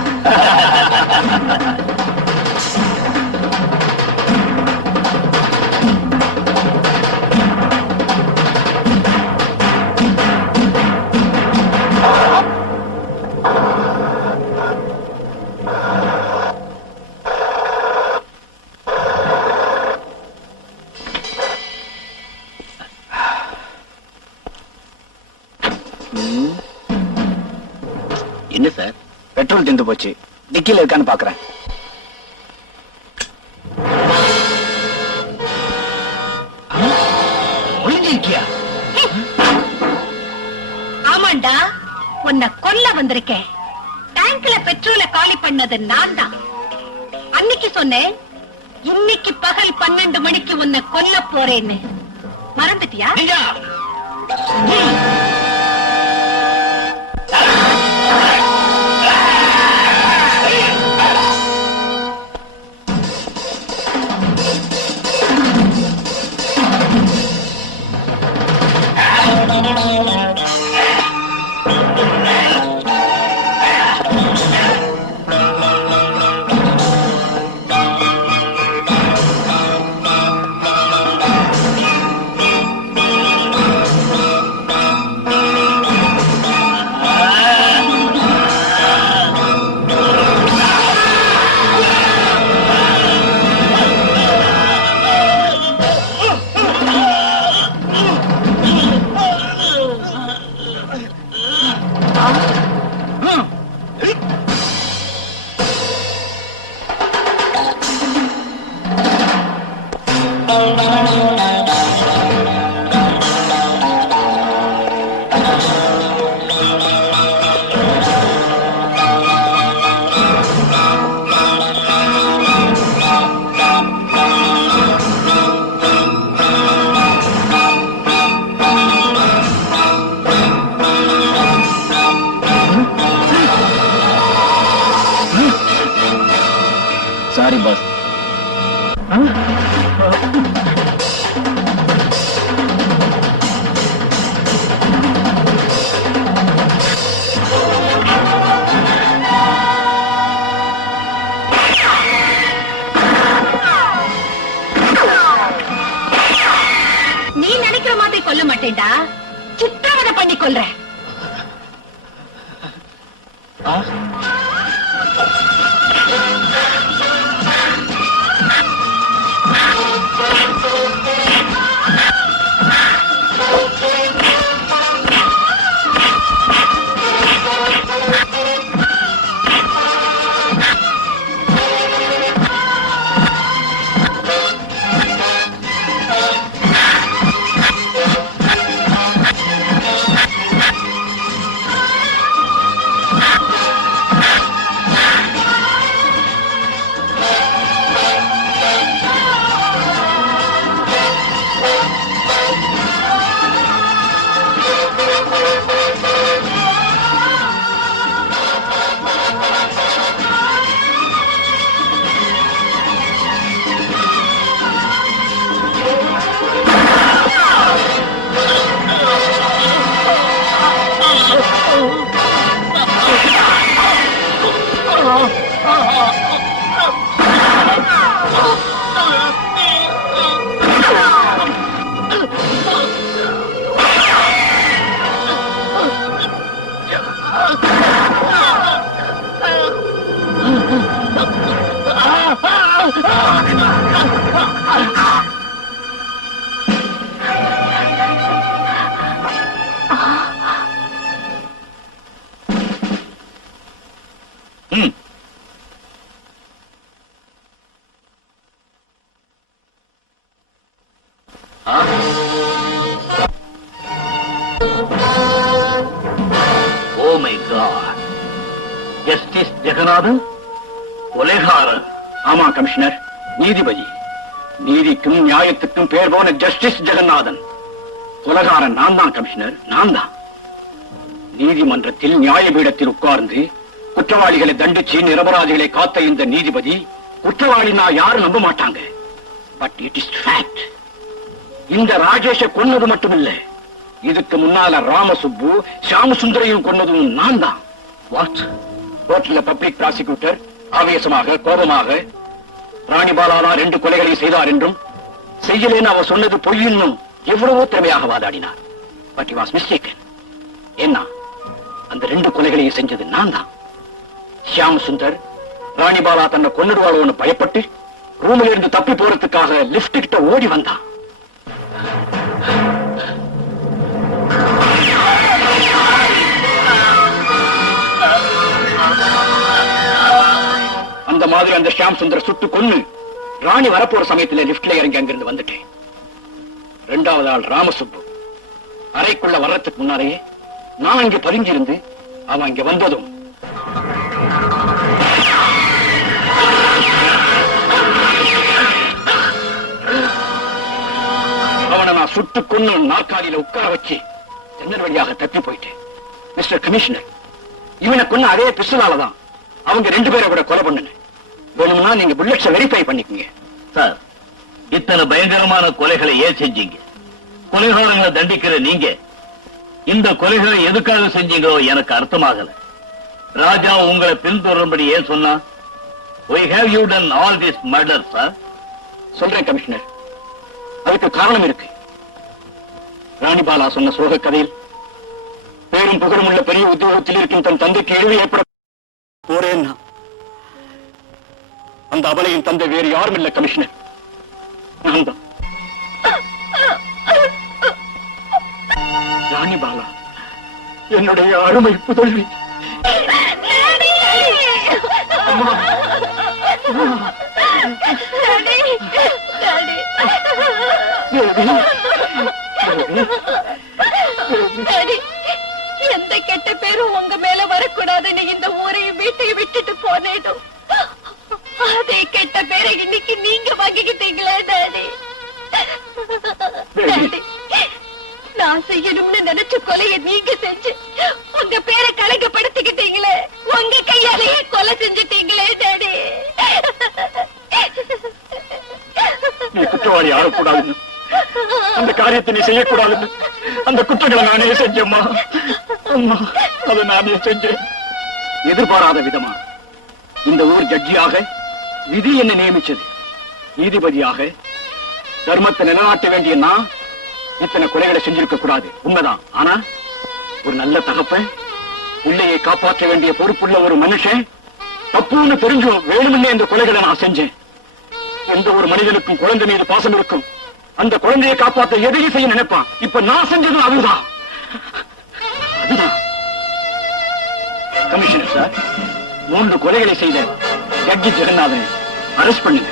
என்ன சார், பெட்ரோல் தீர்ந்து போச்சு. டிக்கில இருக்கான்னு பாக்குறேன். ஒளிஞ்சிருக்கியா? ஆமாண்டா, உன்னை கொல்ல வந்திருக்கேன். டேங்க்ல பெட்ரோலை காலி பண்ணது நான் தான். அன்னைக்கு சொன்னேன், இன்னைக்கு பகல் 12 மணிக்கு உன்னை கொல்ல போறேன்னு. மறந்துட்டியா? Sorry boss. நீ நினைக்கிற மாதிரி கொல்ல மாட்டேன்டா, சித்திரவதை பண்ணி கொல்றேன். Oh my god, justice Jeganathan கொலைகாரன். ஆமா கமிஷனர், நீதிபதி. நீதிக்கும் நியாயத்துக்கும் பேர் போன ஜஸ்டிஸ் ஜெகநாதன் கொலைகாரன் நான் தான் கமிஷனர், நான் தான். நீதிமன்றத்தில் நியாயபீடத்தில் உட்கார்ந்து குற்றவாளிகளை தண்டிச்சு நிரபராதிகளை காத்த இந்த நீதிபதி குற்றவாளி நான் யாரும் நம்ப மாட்டாங்க. But it is fact. இந்த ராஜேஷ கொன்னது மட்டுமில்ல, இதுக்கு முன்னால ராமசுப்பு சாமசுந்தரையும் கொன்னதும் நான் தான். வாட்? கோர்ட்ல பப்ளிக் ப்ராசிக்யூட்டர் ஆவேசமாக கோபமாக ராணிபாலா 2 கொலைகளை செய்தார் என்றும் செய்யலேன்னு அவர் சொன்னது பொய்யின்னும் எவ்வளவோ திறமையாக வாதாடினார். But he was mistaken. என்ன, அந்த 2 கொலைகளையும் செஞ்சது நான் தான். ஷியாம் சுந்தர் ராணிபாலா தன்னை கொன்னுடுவாளோன்னு பயப்பட்டு ரூமில் இருந்து தப்பி போறதுக்காக லிப்ட் கிட்ட ஓடி வந்தான். அந்த மாதிரி அந்த ஷியாம் சுந்தர் சுட்டு கொன்னு ராணி வரப்போற சமயத்துல லிப்ட்ல இறங்கி அங்கிருந்து வந்துட்டேன். 2வது ஆள் ராமசுப்பு அறைக்குள்ள வர்றதுக்கு முன்னாலேயே நான் இங்க பதுங்கியிருந்து அவன் இங்க வந்ததும் அவனை நான் சுட்டு கொன்னு நாற்காலியில உட்கார வச்சு ஜன்னல் வழியாக தப்பி போயிட்டேன். மிஸ்டர் கமிஷனர், இவனை கொன்ன அதே பிஸ்டலாலதான் அவங்க 2 பேரை கூட கொலை பண்ணுனேன். வேணும்னா நீங்க புல்லட்ஸை வெரிஃபை பண்ணிக்கங்க. சார், இத்தனை பயங்கரமான கொலைகளை ஏன் செஞ்சீங்க? கொலைகாரங்களை தண்டிக்கிற நீங்க இந்த கொலைகளை எதுக்காக செஞ்சீங்களோ எனக்கு அர்த்தமாகல. ராஜா உங்களை பின்தொடரும்படி ஏன் சொன்னா? We have you done all this murder, sir? சொல்றேன் கமிஷனர், அதுக்கு காரணம் இருக்கு. ராணிபாலா சொன்ன சோக கதையில் பேரும் புகழும் உள்ள பெரிய உத்தியோகத்தில் இருக்கும் தன் தந்தைக்கு இழிவு ஏற்பட போறேன்னா அந்த அபலையின் தந்தை வேறு யாரும் இல்ல கமிஷனர், நான் தான். ராணிபாலா என்னுடைய அருமை புதல்வி. எந்த கெட்ட பேரும் உங்க மேல வரக்கூடாதுன்னு இந்த ஊரையும் வீட்டையும் விட்டுட்டு போனேடும். அதே கெட்ட பேரை இன்னைக்கு நீங்க வாங்கிக்கிட்டீங்களே டாடி. டாடி, நான் செய்யணும்னு நினைச்ச கொலையை நீங்க செஞ்சு உங்க பேரை கலங்கப்படுத்திக்கிட்டீங்களே. உங்க கையாலேயே கொலை செஞ்சுட்டீங்களே டாடி. நீ குற்றவாளி ஆகக்கூடாதுன்னு, அந்த காரியத்தை நீ செய்யக்கூடாதுன்னு அந்த குற்றங்களை நானே செஞ்சேம்மா. அம்மா, அதை நானே செஞ்சேன். எதிர்பாராத விதமா இந்த ஊர் ஜட்ஜியாக விதி என்ன நியமிச்சது. நீதிபதியாக தர்மத்தை நிலைநாட்ட வேண்டிய நான் இத்தனை கொலைகளை செஞ்சிருக்க கூடாது, உண்மைதான். ஆனா ஒரு நல்ல தகப்பன், பிள்ளையை காப்பாற்ற வேண்டிய பொறுப்புள்ள ஒரு மனுஷன் தப்புன்னு தெரிஞ்சும் வேணும்னே இந்த கொலைகளை நான் செஞ்சேன். எந்த ஒரு மனிதனுக்கும் குழந்தை மீது பாசம் இருக்கும். அந்த குழந்தையை காப்பாற்ற எதையும் செய்ய நினைப்பான். இப்ப நான் செஞ்சது அதுதான். கமிஷனர் சார், 3 கொலைகளை செய்த ஜட்ஜி ஜெகநாதனை அரெஸ்ட் பண்ணுங்க.